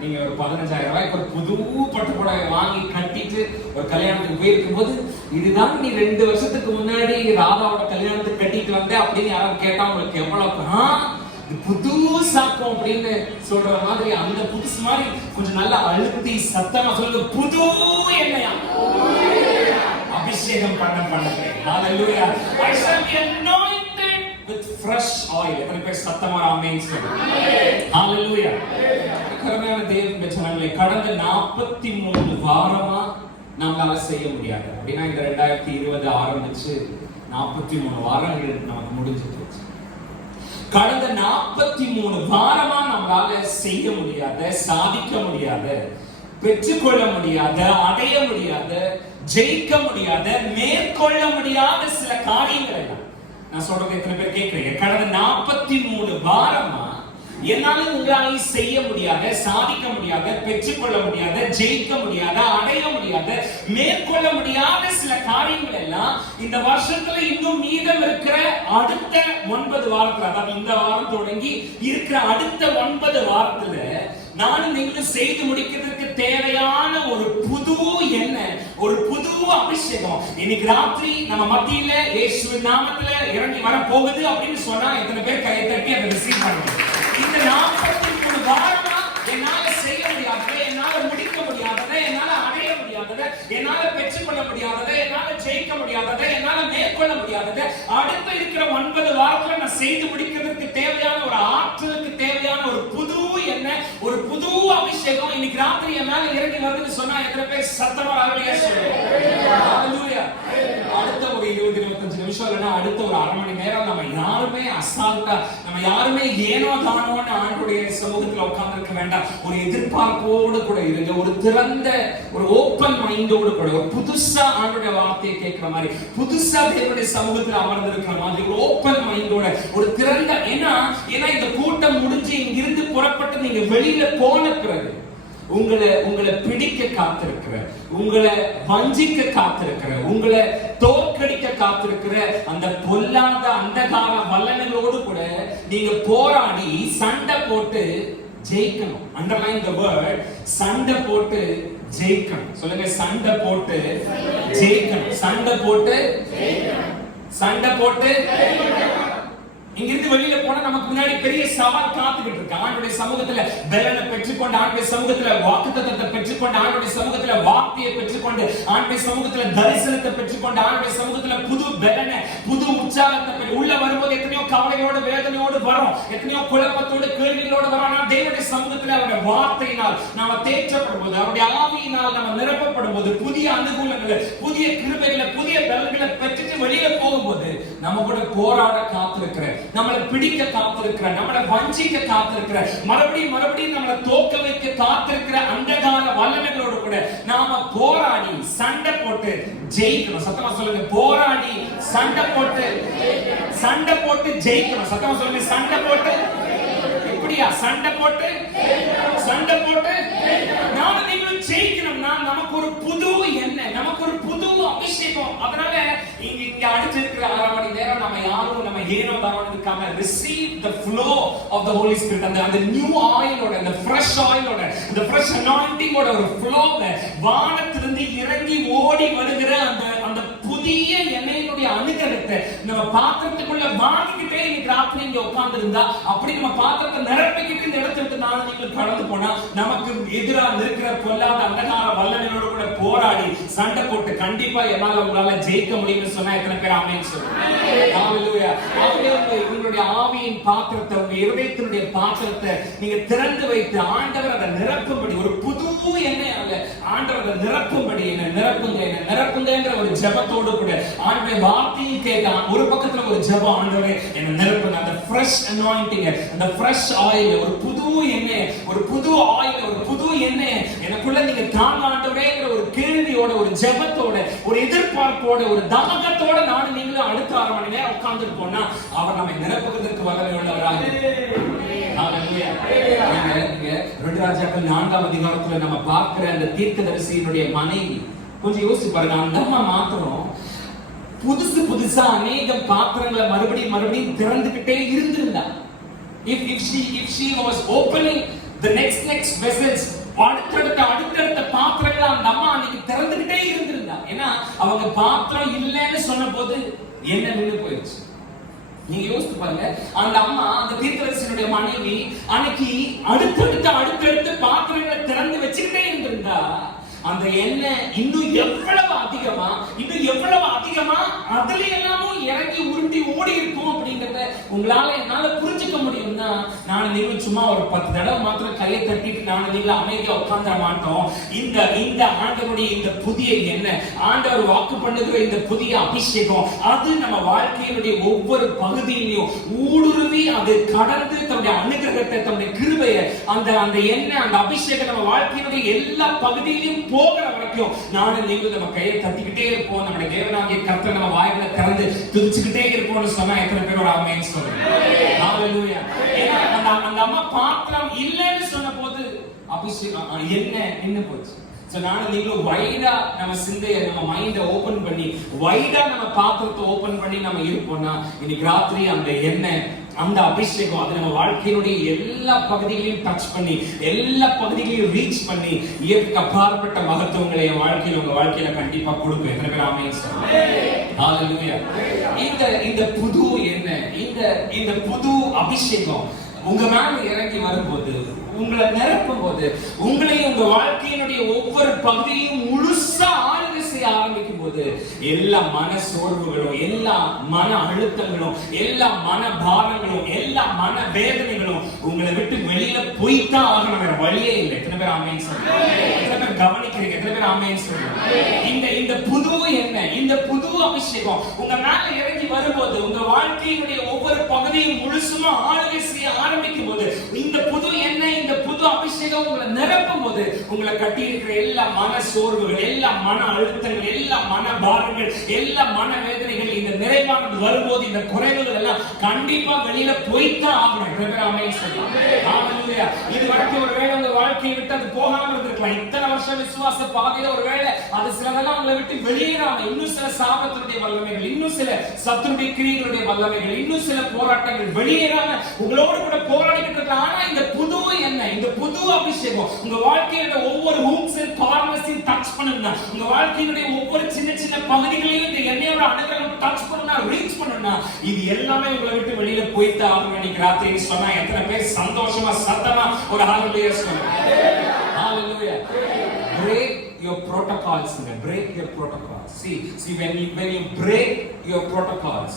நீங்க ஒரு 15,000 ரூபாய்க்கு ஒரு புது பட்டு புடவை வாங்கி கட்டிட்டு ஒரு கல்யாணத்துக்கு போயிருக்கும் போது, இதுதான் நீ 2 வருஷத்துக்கு முன்னாடி ராதாவோட கல்யாணத்துக்கு கட்டிட்டு வந்த அப்படின்னு யாராவது கேட்டா உங்களுக்கு எவ்வளவு புதுசாக்கும் அப்படின்னு சொல்ற மாதிரி, அந்த புதுசு மாதிரி கொஞ்சம் நல்லா அழுத்தி சத்தமா சொல்லுங்க, புது எண்ணெயா அபிஷேகம் பண்ணுகிறேன். ஹalleluya. I shall be anointed with fresh oil. எத்தனை பேர் சத்தமா ஆமென் சொல்லுங்க. ஹalleluya. கர்த்தரான தேவனுடைய ஜனங்களே, கடந்த 43 வாரமா நம்மளால செய்ய முடியாது. அப்படின்னா இந்த 2020 ஆரம்பிச்சு 43 வாரங்கள் நமக்கு முடிஞ்சிட்டு. கடந்த 43 வாரமா நம்மளால செய்ய முடியாத, சாதிக்க முடியாத, பெற்றுக்கொள்ள முடியாத, அடைய முடியாத, ஜெயிக்க முடியாத, மேற்கொள்ள முடியாத சில காரியங்கள் எல்லாம் நான் சொல்றது எத்தனை பேர் கேட்கிறீங்க? கடந்த 43 வாரமா என்னால உங்களால செய்ய முடியாத, சாதிக்க முடியாத, பெற்றுக்கொள்ள முடியாத, ஜெயிக்க முடியாத, அடைய முடியாத, மேற்கொள்ள முடியாத சில காரியங்கள் எல்லாம் இந்த வருஷத்துல இன்னும் மீதம் இருக்கிற அடுத்த 9 வாரத்துல, அதாவது இந்த வாரம் தொடங்கி இருக்கிற அடுத்த 9 வாரத்துல நானும் நீங்களும் செய்து முடிக்கிறதுக்கு தேவையான ஒரு புது எண்ணெய், ஒரு புது அபிஷேகம் இன்னைக்கு ராத்திரி நம்ம மத்தியில இயேசுவின் நாமத்துல இறங்கி வர போகுது அப்படின்னு சொன்னா எத்தனை பேர் கையை தட்டி அதை ரிசீவ் பண்ணுங்க? இந்த 43 வாரமா என்னால செய்ய முடியாததை, என்னால முடிக்க முடியாததை, என்னால அடைய முடியாததை, என்னால பெற்றுக்கொள்ள முடியாததை, என்னால ஜெயிக்க முடியாததை, என்னால மேற்கொள்ள முடியாததை அடுத்து இருக்கிற 9 வாரத்துல நான் செய்து முடிக்கிறதுக்கு தேவையான ஒரு ஆற்றலுக்கு தேவையான ஒரு புது எண்ணெய், ஒரு புது அபிஷேகம் இன்னைக்கு ராத்திரி என் மேல இறங்கி வருதுன்னு சொன்னா எத்தனை பேர் சத்தமா ஹalleluya சொல்லுங்க? ஹalleluya. அடுத்த ஒரு 20-25 நிமிஷம் இல்லைன்னா அடுத்த ஒரு அரை மணி நேரம் நம்ம யாருமே அசால்ட்டா, நம்ம யாருமே ஏனோ தானோன்னு ஆண்டுடைய சமூகத்துல உட்கார்ந்து இருக்க வேண்டாம். ஒரு எதிர்பார்ப்போடு கூட இருங்க, ஒரு திறந்த, ஒரு ஓப்பன் மைண்டோடு கூட, ஒரு புதுசா ஆண்டுடைய வார்த்தையை கேட்கிற மாதிரி, புதுசா தேவனுடைய சமூகத்துல அமர்ந்து இருக்கிற மாதிரி ஒரு ஓப்பன் மைண்டோட, ஒரு திறந்த, ஏன்னா இந்த கூட்டம் முடிஞ்சு இங்கிருந்து புறப்பட்டு நீங்க வெளியில போன பிறகு உங்களை பிடிக்க காத்திருக்கிற, உங்களை வஞ்சிக்க காத்திருக்கிற, உங்களை தோற்கடிக்க காத்திருக்கிற அந்த பொல்லாத அந்தகார வல்லமைகளோடு கூட நீங்க போராடி சண்டை போட்டு ஜெயிக்கணும். அண்டர்லைன் தி வேர்ட், சண்டை போட்டு ஜெயிக்கணும். சொல்லுங்க, சண்டை போட்டு ஜெயிக்கணும். சண்டை போட்டு ஜெயிக்கணும். சண்டை போட்டு இங்கிருந்து வெளியில போனா நமக்கு முன்னாடி பெரிய சவால் காத்துக்கிட்டு இருக்கு. ஆண்டவருடைய சமூகத்துல பலனை பெற்றுக்கொண்டு, ஆண்டவருடைய சமூகத்துல வாக்குத்தத்தத்தை பெற்றுக்கொண்டு, ஆண்டவருடைய சமூகத்துல வார்த்தையை பெற்றுக்கொண்டு, ஆண்டவருடைய சமூகத்துல தரிசனத்தை பெற்றுக்கொண்டு, ஆண்டவருடைய சமூகத்துல புது பலனை, புது உற்சாகத்தை உள்ள வரும்போது எத்தனையோ கவலையோடு, வேதனையோடு வரும், எத்தனையோ குழப்பத்தோடு, கேள்விகளோடு வரும். ஆனால் தேவனுடைய சமூகத்துல அவருடைய வார்த்தையினால் நாம தேற்றப்படும் போது, அவருடைய ஆவியினால் நம்ம நிரப்பப்படும் போது, புதிய அனுகூலங்களை, புதிய கிருபைகளை, புதிய பலன்களை பெற்றுட்டு வெளியில போகும்போது நம்ம கூட போராட காத்திருக்கிற, நம்மளை பிடிக்க காத்திருக்கிற, நம்மளை வஞ்சிக்க காத்திருக்கிற, மறுபடியும் நம்மளை தோக்க வைக்க காத்திருக்கிற அந்தகார வல்லமைகளோடு கூட நாம போராடி சண்டை போட்டு ஜெயிக்கணும். சத்தமா சொல்லுங்க, போராடி சண்டை போட்டு ஜெயிக்கணும். சத்தமா சொல்லுங்க, சண்டை போட்டு. எப்படியா சண்டை போட்டு நாம நீங்களும் ஜெயிக்கணும்னா நமக்கு ஒரு புது எண்ணெய், நமக்கு ஒரு புது அபிஷேகம். அதனால இங்க அடுத்து இருக்கிற அரை மணி நேரம் நம்ம யாரும் நம்ம ஏனோ தானோன்னு இருக்காம receive the flow of the Holy Spirit, அந்த நியூ ஆயிலோட, அந்த ஃப்ரெஷ் ஆயிலோட, அந்த ஃப்ரெஷ் அனாயிண்டிங் ஓட ஒரு ஃப்ளோல வானத்திலிருந்து இறங்கி ஓடி வருகிற அந்த புதிய எண்ணெயினுடைய அனுகிரகத்தை நம்ம பாத்திரத்துக்குள்ள வாங்கிக்கிட்டே இன்னைக்கு ராத்திரி இங்க உட்கார்ந்து இருந்தா, அப்படி நம்ம பாத்திரத்தை நிரப்பிக்கிட்டு இந்த இடத்துல விட்டு நாலு நீங்கள் கடந்து போனா நமக்கு எதிராக இருக்கிற பொல்லாத அந்தகார வல்லமையோட கூட போராடி சண்டை போட்டு கண்டிப்பா என்னால உங்களால ஜெயிக்க முடியும்னு சொன்னா எத்தனை பேர் ஆமென் சொல்லுங்க? ஹalleluya. உங்களுடைய ஆவியின் பாத்திரத்தை, உங்க இருதயத்தினுடைய பாத்திரத்தை நீங்க திறந்து வைத்து ஆண்டவர் அதை நிரப்பும்படி, ஒரு புது எண்ணெய் அல்ல, ஆண்டவர் அதை நிரப்பும்படி என்ன நிரப்புங்கங்கிற ஒரு ஜெபத்தோடு கூட ஆண்டவருடைய வார்த்தையை கேட்க ஒரு பக்கத்துல ஒரு ஜெபம், ஆண்டவரே என்ன நிரப்புங்க, அந்த ஃப்ரெஷ் அனாயிண்டிங், அந்த ஃப்ரெஷ் ஆயில், ஒரு புது எண்ணெய், ஒரு புது ஆயில், ஒரு புது எண்ணெய் எனக்குள்ள நீங்க தாங்க ஆண்டவரேங்கிற ஒரு கேள்வியோட, ஒரு ஜெபத்தோட, ஒரு எதிர்பார்ப்போட, ஒரு தாகத்தோட நானும் நீங்களும் அடுத்த 6 மணி நேரம் உட்கார்ந்து போனா அவர் நம்மை நிரப்புவதற்கு வல்லமை உள்ளவராக. ஹalleluya. நீங்க 2 ராஜாக்கள் 4ஆம் அதிகாரத்துல நம்ம பார்க்கிற அந்த தீர்க்கதரிசியினுடைய மனைவி கொஞ்சம் யோசிச்சு பாருங்க. அந்த அம்மா மாத்திரம் புதுசா அநேக பாத்திரங்களை மறுபடியும் திறந்துகிட்டே இருந்திருந்தா, if she was opening the next vessels, அடுத்தடுத்த பாத்திரங்களை அந்த அம்மா அன்னைக்கு திறந்துகிட்டே இருந்திருந்தா. ஏன்னா அவங்க பாத்திரம் இல்லைன்னு சொன்ன போது என்ன நின்று போயிடுச்சு. நீங்க யோசித்து பாருங்க, அந்த அம்மா, அந்த தீர்க்கதரிசியினுடைய மனைவி அன்னைக்கு அடுத்தடுத்த பாத்திரங்களை திறந்து வச்சுக்கிட்டே இருந்திருந்தா, அந்த எண்ணெய் இன்னும் எவ்வளவு அதிகமா அதுல எல்லாமும் இறங்கி உருட்டி ஓடி இருக்கும் அப்படிங்கறத உங்களால என்னால புரிஞ்சுக்க முடியும்னா, நான் நீங்க சும்மா ஒரு 10 தடவை மாத்திரம் கையை தட்டிட்டு நான் நீங்க அமைதியா உட்கார்ந்துட மாட்டோம். இந்த ஆண்டவருடைய இந்த புதிய எண்ணெய், ஆண்டவர் வாக்கு பண்ணுகிற இந்த புதிய அபிஷேகம், அது நம்ம வாழ்க்கையினுடைய ஒவ்வொரு பகுதியிலையும் ஊடுருவி அது கடந்து தன்னுடைய அனுகிரகத்தை, தன்னுடைய கிருபையை, அந்த எண்ணெய், அந்த அபிஷேகம் நம்ம வாழ்க்கையினுடைய எல்லா பகுதியிலும் போகிற வரைக்கும் நானும் நீங்க நம்ம கையை தட்டிக்கிட்டே இருப்போம். நம்முடைய தேவனாகிய கர்த்தர் நம்ம வாயில திறந்து துதிச்சுக்கிட்டே இருப்போம்னு சொன்னா எத்தனை பேரோட ஆமென் சொல்லுங்க. ஹalleluya. அந்த அம்மா பாத்திரம் இல்லைன்னு சொன்ன போது அபிஷேகம் என்ன நின்னு போச்சு. நானும் நீங்களும் வைடா நம்ம சிந்தையை, நம்ம மைண்டை ஓபன் பண்ணி, வைடா நம்ம பாத்திரத்தை ஓபன் பண்ணி நம்ம இருப்போம்னா, இன்னைக்கு ராத்திரி அந்த எண்ணெய், அந்த அபிஷேகம் அது நம்ம வாழ்க்கையினுடைய எல்லா பகுதிகளையும் டச் பண்ணி, எல்லா பகுதிகளையும் ரீச் பண்ணி, இயற்கைக்கு அப்பாற்பட்ட மகத்துவங்களை என் வாழ்க்கையில, உங்க வாழ்க்கையில கண்டிப்பா கொடுக்கும். எத்தனை பேர் ஆமென் சொல்லுங்க. ஹalleluya. இந்த புது எண்ணெய், இந்த புது அபிஷேகம் உங்க மேல இறங்கி வரும்போது, உங்களை நிரப்பும் போது, உங்களையும் உங்க வாழ்க்கையினுடைய ஒவ்வொரு பகுதியும் முழுசா ஆளுகை செய்ய ஆரம்பிக்கும் போது, எல்லா மன சோர்வுகளும், எல்லா மன அழுத்தங்களும், எல்லா மன பாரங்களும், எல்லா மன வேதனைகளும் உங்களை விட்டு வெளியில போய்தான் ஆகணும். வேற வழியே இல்லை. எத்தனை பேர் ஆமென் சொல்லுங்க. எத்தனை பேர் கவனிக்கிறீங்க? எத்தனை பேர் ஆமென் சொல்லுங்க. இந்த புது எண்ணெய், இந்த புது அபிஷேகம் உங்க மேல இறங்கி வரும்போது, உங்க வாழ்க்கையினுடைய ஒவ்வொரு பகுதியும் முழுசுமா ஆளுகை செய்ய ஆரம்பிக்கும் போது, இந்த புது எண்ணெய், இந்த புது அபிஷேகம் உங்களை நிரப்பும் போது, உங்களை கட்டி இருக்கிற எல்லா மன சோர்வுகள், எல்லா மன அழுத்தங்கள், எல்லா மன பாரங்கள், எல்லா மன வேதனைகள், இந்த நிறைவானது வரும்போது இந்த குறைவுகள் எல்லாம் கண்டிப்பா வெளியில போய்தான் ஆகணும். இது வரைக்கும் ஒருவேளை உங்க வாழ்க்கையை விட்டு அது போகாம இருந்திருக்கலாம். இத்தனை வருஷம் விசுவாச பாதையில ஒருவேளை அது சிலதெல்லாம் உங்களை விட்டு வெளியேறாம, இன்னும் சில சாபத்தினுடைய வல்லமைகள், இன்னும் சில சத்துருடைய கிரியைகளுடைய வல்லமைகள், இன்னும் சில போராட்டங்கள் வெளியேறாம உங்களோடு கூட போராடிக்கிட்டு இருக்கலாம். ஆனா இந்த புது எண்ணெய், இந்த புது அபிஷேகம் உங்க வாழ்க்கையோட ஒவ்வொரு ஹூக்ஸ் அண்ட் கார்னர்ஸையும் டச் பண்ணுங்க. உங்க வாழ்க்கையினுடைய ஒவ்வொரு சின்ன சின்ன பகுதிகளையும் இந்த எண்ணெயோட அனுகிரகம் டச் பண்ணுனா, ரீச் பண்ணுனா, இது எல்லாமே உங்களை விட்டு வெளியில போய்ட்டு ஆகும். இன்னைக்கு ராத்திரி சொன்னா எத்தனை பேர் சந்தோஷமா சத்தமா ஒரு ஹalleluya சொல்லுங்க. ஹalleluya. Break your protocols. Break your protocols. See when you break your protocols,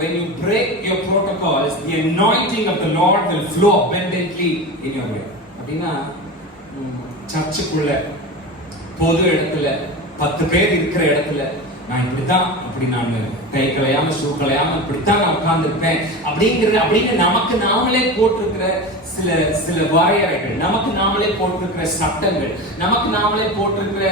when you break your protocols, the anointing of the Lord will flow abundantly in your way. அப்படின்னா சர்ச்சுக்குள்ள, பொது இடத்துல, 10 பேர் இருக்கிற இடத்துல நான் இப்படித்தான், அப்படி நான் கை கலையாம ஷூ கலையாம இப்படித்தான் நான் உட்கார்ந்துருப்பேன் அப்படின்னு நமக்கு நாமளே போட்டிருக்கிற சில வரையறைகள், நமக்கு நாமளே போட்டிருக்கிற சட்டங்கள், நமக்கு நாமளே போட்டிருக்கிற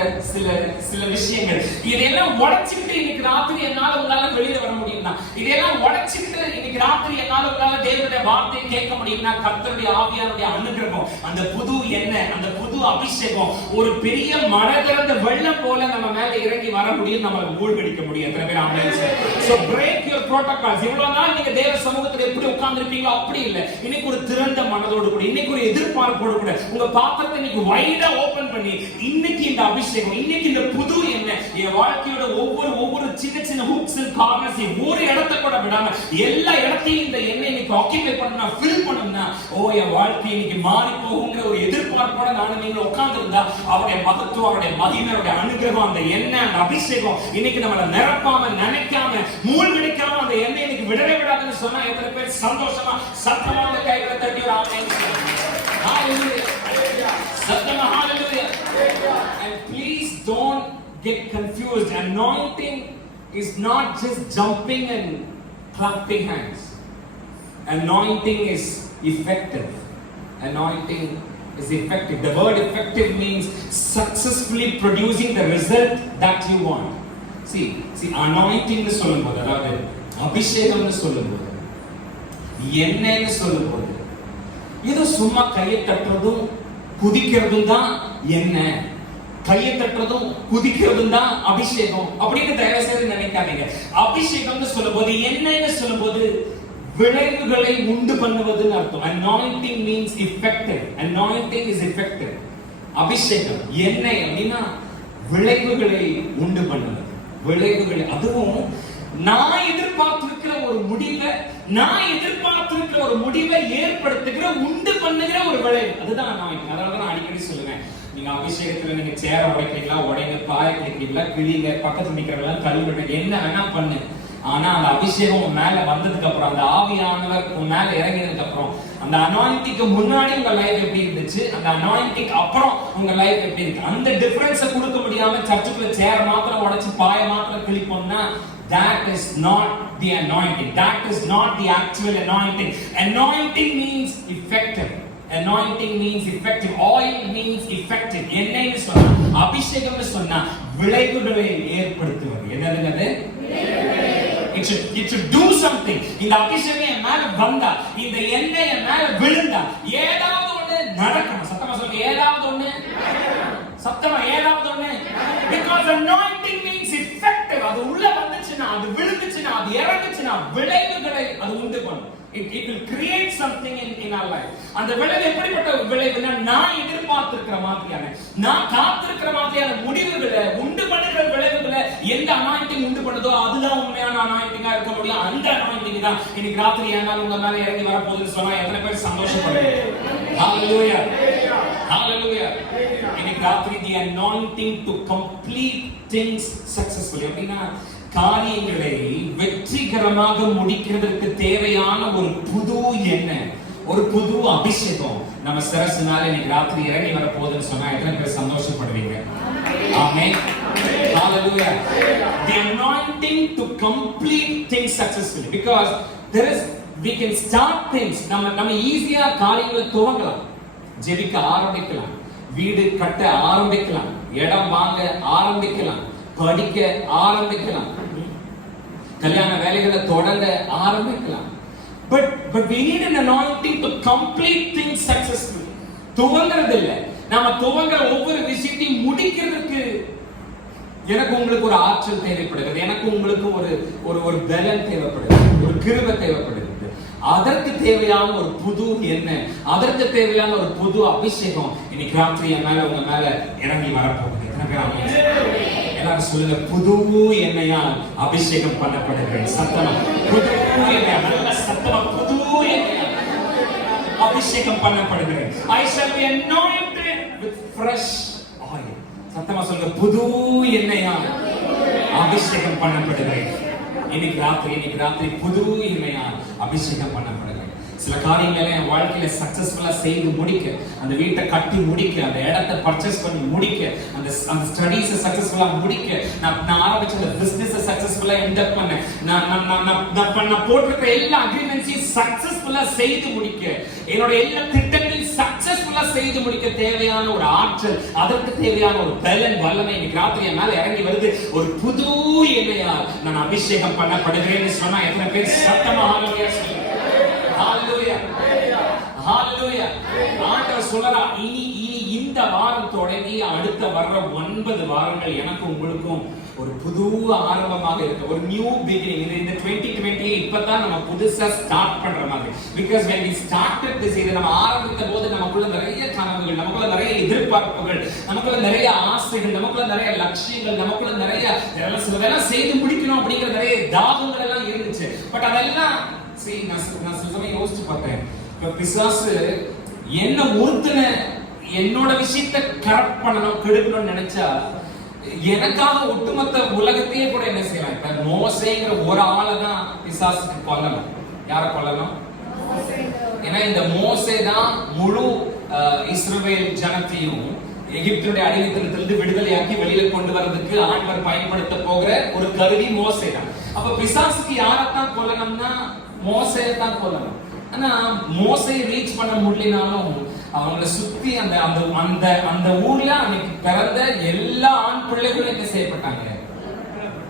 சில விஷயங்கள், இதையெல்லாம் உடைச்சுக்கிட்டு இன்னைக்கு ராத்திரி என்னால உங்களால வெளியில வர முடியும்னா, இதையெல்லாம் உடைச்சுக்கிட்டு இன்னைக்கு ராத்திரி என்னால உங்களால தேவனுடைய வார்த்தையை கேட்க முடியும்னா, கர்த்தருடைய ஆவியானுடைய அனுகிரகம், அந்த புது எண்ணெய், அந்த புது அபிஷேகம் ஒரு பெரிய மழை திறந்த வெள்ளம் போல நம்ம மேல இறங்கி வர முடியும், நம்ம மூழ்கடிக்க முடியும். எத்தனை பேர் ஆமென் சொல்லுங்க. So break your protocols. இவ்வளவு நாள் நீங்க தேவ சமூகத்துல எப்படி உட்கார்ந்திருப்பீங்களோ அப்படி இல்ல. இன்னைக்கு ஒரு திறந்த மனதோடு கூட, இன்னைக்கு ஒரு எதிர்பார்ப்போடு கூட உங்க பாத்திரத்தை இன்னைக்கு வைடா ஓபன் பண்ணி, இன்னைக்கு இந்த அபிஷேகம், இன்னைக்கு இந்த புது எண்ணெய் என் வாழ்க்கையோட ஒவ்வொரு சின்ன சின்ன ஹூக்ஸ் அண்ட் கார்னர்ஸ், ஒரு இடத்தை கூட விடாம எல்லா இடத்தையும் இந்த எண்ணெய் இன்னைக்கு ஆக்கிபை பண்ணா, ஃபில் பண்ணா, என் வாழ்க்கை இன்னைக்கு மாறி போகுங்கிற ஒரு எதிர்பார்ப்போட நானும் நீங்க உட்கார்ந்து இருந்தா, அவருடைய மகத்துவம், அவருடைய மகிமை, அவருடைய அனுகிரகம், அந்த எண்ணெய், அந்த அபிஷேகம் இன்னைக்கு நம்மள நிரப்பாம, நினைக்காம, மூழ்கடிக்காம அந்த எண்ணெய் இன்னைக்கு விடவே விடாதுன்னு சொன்னா எத்தனை பேர் சந்தோஷமா சத்தமான கைகளை தட்டி ஒரு ஆமென் சொல்லுங்க. Hallelujah. Sattama hallelujah. And please don't get confused. Anointing is not just jumping and clapping hands. Anointing is effective. Anointing is effective. The word effective means successfully producing the result that you want. See anointing னு சொல்லும்போது, அதாவது அபிஷேகம்னு சொல்லும்போது, எண்ணெய்னு சொல்லும்போது, இது சும்மா கையை தட்டுறதும் குதிக்கிறதும் தான் எண்ணெய், கையை தட்டுறதும் குதிக்கிறதும் தான் அபிஷேகம் அப்படின்னு தயவு செய்து நினைக்காதீங்க. அபிஷேகம்னு சொல்லும்போது, எண்ணெய்னு சொல்லும்போது விளைவுகளை உண்டு பண்ணுவதுன்னு அர்த்தம். Anointing means effective. Anointing is effective. அபிஷேகம், எண்ணெய் அப்படின்னா விளைவுகளை உண்டு பண்ணுவது, விளைவுகளை, அதுவும் நான் எதிர்பார்த்திருக்கிற ஒரு முடிவை ஏற்படுத்துகிற உண்டு பண்ணுகிற ஒரு விளைவு. அதுதான் அனாயிண்டிங். அதனால நான் அடிக்கடி சொல்லுவேன், நீங்க அபிஷேகத்துல நீங்க சேர உடைக்கிறீங்களா, உடைங்க, பாய கிழிக்கிறீங்களா, கிழிங்க, பக்கத்துல நிக்கிறவங்க கழுவிடுங்க, என்ன வேணா பண்ணு. ஆனா அந்த அபிஷேகம் உங்க மேல வந்ததுக்கு அப்புறம், அந்த ஆவியானவர் உங்க மேல இறங்கினதுக்கு அப்புறம், அந்த அனாயிண்டிங்க்கு முன்னாடி உங்க லைஃப் எப்படி இருந்துச்சு, அந்த அனாயிண்டிங்க்கு அப்புறம் உங்க லைஃப் எப்படி இருக்கு, அந்த டிஃபரன்ஸை கொடுக்க முடியாம சர்ச்சுக்குள்ள சேர மாத்திரம் உடைச்சு பாய மாத்திரம் கிழிப்போம்னா, that is not the anointing. That is not the actual anointing. Anointing means effective. Anointing means effective. Oil means effective. என்னன்னு சொன்னா, அபிஷேகம்னு சொன்னா விளைவுகளை ஏற்படுத்துவது. என்னதுங்க? It should do something. இந்த அபிஷேகம் என் மேல வந்தா, இந்த எண்ணெய் என் மேல விழுந்தா, ஏதாவது ஒண்ணு நடக்கணும். சத்தமா சொல்லுங்க, ஏதாவது ஒண்ணு. சத்தமா ஏதாவது ஒண்ணு. Because anointing means effective. அது உள்ள வந்துச்சுன்னா, அது விழுந்துச்சுன்னா, அது இறங்குச்சுன்னா, விளைவுகளை அது உண்டு பண்ணும். It will create something in our life. அந்த விளைவு எப்படிப்பட்ட விளைவுனா, நான் எதிர்பார்த்திருக்கிற மாதிரியான, நான் காத்திருக்கிற மாதிரியான முடிவுகளை உண்டு பண்ணுகிற விளைவுகளை எந்த அனாயிண்டிங் உண்டு பண்ணுதோ அதுதான் உண்மையான அனாயிண்டிங்கா இருக்க முடியும். அந்த அனாயிண்டிங் தான் இன்னைக்கு ராத்திரி ஏனால் உங்க மேல இறங்கி வரப்போகுதுன்னு சொன்னா எத்தனை பேர் சந்தோஷப்படுறீங்க? Hallelujah. Hallelujah. இன்னைக்கு ராத்திரி the anointing to complete things successfully. அப்படின்னா காரியங்களை வெற்றிகரமாக முடிக்கிறதுக்கு தேவையான ஒரு புது எண்ணெய், ஒரு புது அபிஷேகம் நம்ம சிரசுனால இன்னைக்கு ராத்திரி இறங்கி வர போகுதுன்னு சொன்னா எத்தனை பேர் சந்தோஷப்படுவீங்க? ஆமென். Hallelujah. The anointing to complete things successfully, because we can start things. நம்ம ஈஸியா காரியங்களை துவங்கலாம், ஜெபிக்க ஆரம்பிக்கலாம், வீடு கட்ட ஆரம்பிக்கலாம், இடம் வாங்க ஆரம்பிக்கலாம், படிக்க ஆரம்பிக்கலாம், கல்யாண வேலைகளை தொடங்க ஆரம்பிக்கலாம். But we need an anointing to complete things successfully. துவங்கிறது இல்ல, நாம துவங்குற ஒவ்வொரு விஷயத்தையும் முடிக்கிறதுக்கு எனக்கு உங்களுக்கு ஒரு ஆற்றல் தேவைப்படுகிறது, எனக்கு உங்களுக்கு ஒரு பலன் தேவைப்படுகிறது, ஒரு கிருபை தேவைப்படுகிறது. அதற்கு தேவையான ஒரு புது எண்ணெய், அதற்கு தேவையான ஒரு புது அபிஷேகம் இன்னைக்கு ராத்திரி என் மேல உங்க மேல இறங்கி வரப்போகுது. எல்லாரும் சொல்லுங்க, புது எண்ணெயால் அபிஷேகம் பண்ணப்படுகிறேன். சத்தமா புது எண்ணெய், நல்ல சத்தமா புது எண்ணெயால் அபிஷேகம் பண்ணப்படுகிறேன். I shall be anointed with fresh oil. சத்தமா சொல்லுங்க, புது எண்ணெயால் அபிஷேகம் பண்ணப்படுகிறேன். இன்னைக்கு ராத்திரி புது எண்ணெயால் அபிஷேகம் பண்ணப்படுகிறேன். சில காரியங்களை என் வாழ்க்கையில சக்சஸ்ஃபுல்லா செய்து முடிக்க, அந்த வீட்டை கட்டி முடிக்க, அந்த இடத்தை பர்ச்சேஸ் பண்ணி முடிக்க, அந்த ஸ்டடீஸ் சக்சஸ்ஃபுல்லா முடிக்க, நான் ஆரம்பிச்ச அந்த பிசினஸ் சக்சஸ்ஃபுல்லா எண்ட் அப் பண்ண, நான் போட்டிருக்கிற எல்லா அக்ரிமெண்ட்ஸையும் சக்சஸ்ஃபுல்லா செய்து முடிக்க, என்னோட எல்லா திட்டங்களையும் சக்சஸ்ஃபுல்லா செய்து முடிக்க தேவையான ஒரு ஆற்றல், அதற்கு தேவையான ஒரு பலன், வல்லமை இன்னைக்கு ராத்திரி என் மேல இறங்கி வருது. ஒரு புது எண்ணெயால் நான் அபிஷேகம் பண்ணப்படுகிறேன்னு சொன்னா எத்தனை பேர் சத்தமா ஹalleluya சொல்லுங்க? Hallelujah. Hallelujah. ஆண்டவர் சொல்றா, இனி இந்த வாரம் தொடங்கி அடுத்த வர்ற 9 வாரங்கள் எனக்கு உங்களுக்கும் ஒரு புது ஆரம்பமாக இருக்கு, ஒரு நியூ பிகினிங். இந்த 2020 இப்பதான் நம்ம புதுசா ஸ்டார்ட் பண்ற மாதிரி. Because when we started this year, நம்ம ஆரம்பித்த போது நமக்குள்ள நிறைய கனவுகள், நமக்குள்ள நிறைய எதிர்பார்ப்புகள், நமக்குள்ள நிறைய ஆசைகள், நமக்குள்ள நிறைய லட்சியங்கள், நமக்குள்ள நிறைய இதெல்லாம் செய்து முடிக்கணும் அப்படிங்கிற நிறைய தாகங்கள் எல்லாம் இருந்துச்சு. பட் அதெல்லாம் நான் சில சமயம் யோசிச்சு பார்த்தேன், பிசாசு என்ன ஒருத்தன என்னோட விஷயத்தை கரெக்ட் பண்ணணும், கெடுக்கணும்னு நினைச்சா எனக்காக ஒட்டுமொத்த உலகத்தையே கூட என்ன செய்யலாம். இப்ப மோசேங்கிற ஒரு ஆளை தான் பிசாசுக்கு கொல்லணும். யாரை கொல்லணும்? ஏன்னா இந்த மோசே தான் முழு இஸ்ரவேல் ஜனத்தையும் எகிப்துடைய அடிமைத்தனத்திலிருந்து விடுதலையாக்கி வெளியில கொண்டு வரதுக்கு ஆண்டவர் பயன்படுத்த போகிற ஒரு கருவி மோசே தான். அப்ப பிசாசுக்கு யாரைத்தான் கொல்லணும்னா மோசையை தான் கொல்லணும். ஆனா மோசையை ரீச் பண்ண முடியலனாலும் அவங்களை சுத்தி அந்த ஊர்ல அன்னைக்கு பிறந்த எல்லா ஆண் பிள்ளைகளும் என்ன செய்யப்பட்டாங்க?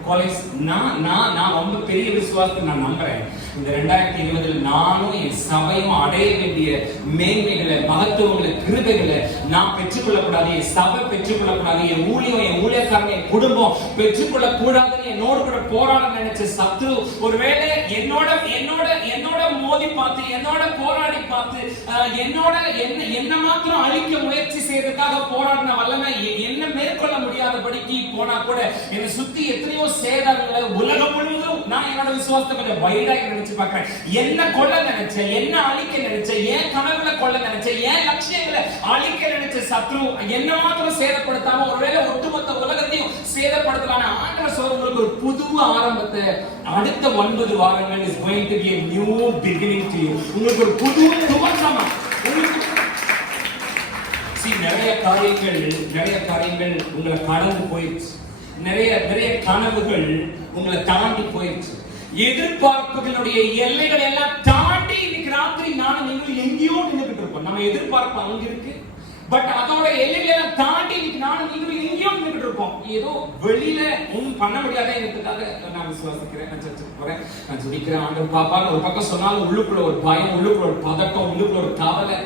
கொலை. நான் ரொம்ப பெரிய விசுவாசத்தை நான் நம்புறேன். இந்த 2020 நானும் என் சபையும் அடைய வேண்டிய மேன்மைகளை, மகத்துவங்களை, கிருபைகளை நான் பெற்றுக்கொள்ளக்கூடாது, என் சபை பெற்றுக்கொள்ளக்கூடாது, என் ஊழியம், என் ஊழியக்காரங்க, என் குடும்பம் பெற்றுக்கொள்ள கூடாதுன்னு என்னோட கூட போராட நினைச்ச சத்துரு ஒருவேளை என்னோட மோதி பார்த்து, என்னோட போராடி பார்த்து, என்ன மாத்திரம் அழிக்க முயற்சி செய்யறதுக்காக போராடின வல்லமை என்ன மேற்கொள்ள முடியாத படிக்கு போனா கூட என்னை சுத்தி எத்தனையோ சேதங்களை உலகம் முழுவதும் நான் என்னோட விசுவாசத்தை கொஞ்சம் வைடா நினைச்சு பார்க்கிறேன். என்ன கொல்ல நினைச்சேன், என்ன அழிக்க நினைச்சேன், ஏன் கனவுல கொல்ல நினைச்சேன், ஏன் லட்சியங்களை அழிக்க நினைச்ச சத்ரு என்ன மாத்திரம் சேதப்படுத்தாம ஒருவேளை ஒட்டுமொத்த உலகத்தையும் சேதப்படுத்தலான ஆண்டவர் சொல்ற உங்களுக்கு ஒரு புது ஆரம்பத்தை அடுத்த 9 வாரங்கள் is going to be a new beginning to you. உங்களுக்கு ஒரு புது துவக்கம். நிறைய காரியங்கள் உங்களை கடந்து போயிடுச்சு. நிறைய கனவுகள் உங்களை தாண்டி போயிடுச்சு. எதிர்பார்ப்புகளுடைய எல்லைகள் எல்லாம் தாண்டி இன்னைக்கு ராத்திரி நானும் நீங்களும் எங்கேயோ நின்றுகிட்டு இருப்போம். நம்ம எதிர்பார்ப்பு அங்க இருக்கு, பட் அதோட எல்லைகளை தாண்டி இன்னைக்கு நானும் நீங்களும் எங்கேயோ நின்றுகிட்டு இருப்போம். ஏதோ வெளியில ஒன்றும் பண்ண முடியாததுக்காக நான் விசுவாசிக்கிறேன், நான் சர்ச்சுக்கு போறேன், நான் ஜெபிக்கிறேன், ஆண்டவர் பாப்பான்னு ஒரு பக்கம் சொன்னாலும் உள்ளுக்குள்ள ஒரு பயம், உள்ளுக்குள்ள ஒரு பதட்டம், உள்ளுக்குள்ள ஒரு கவலை.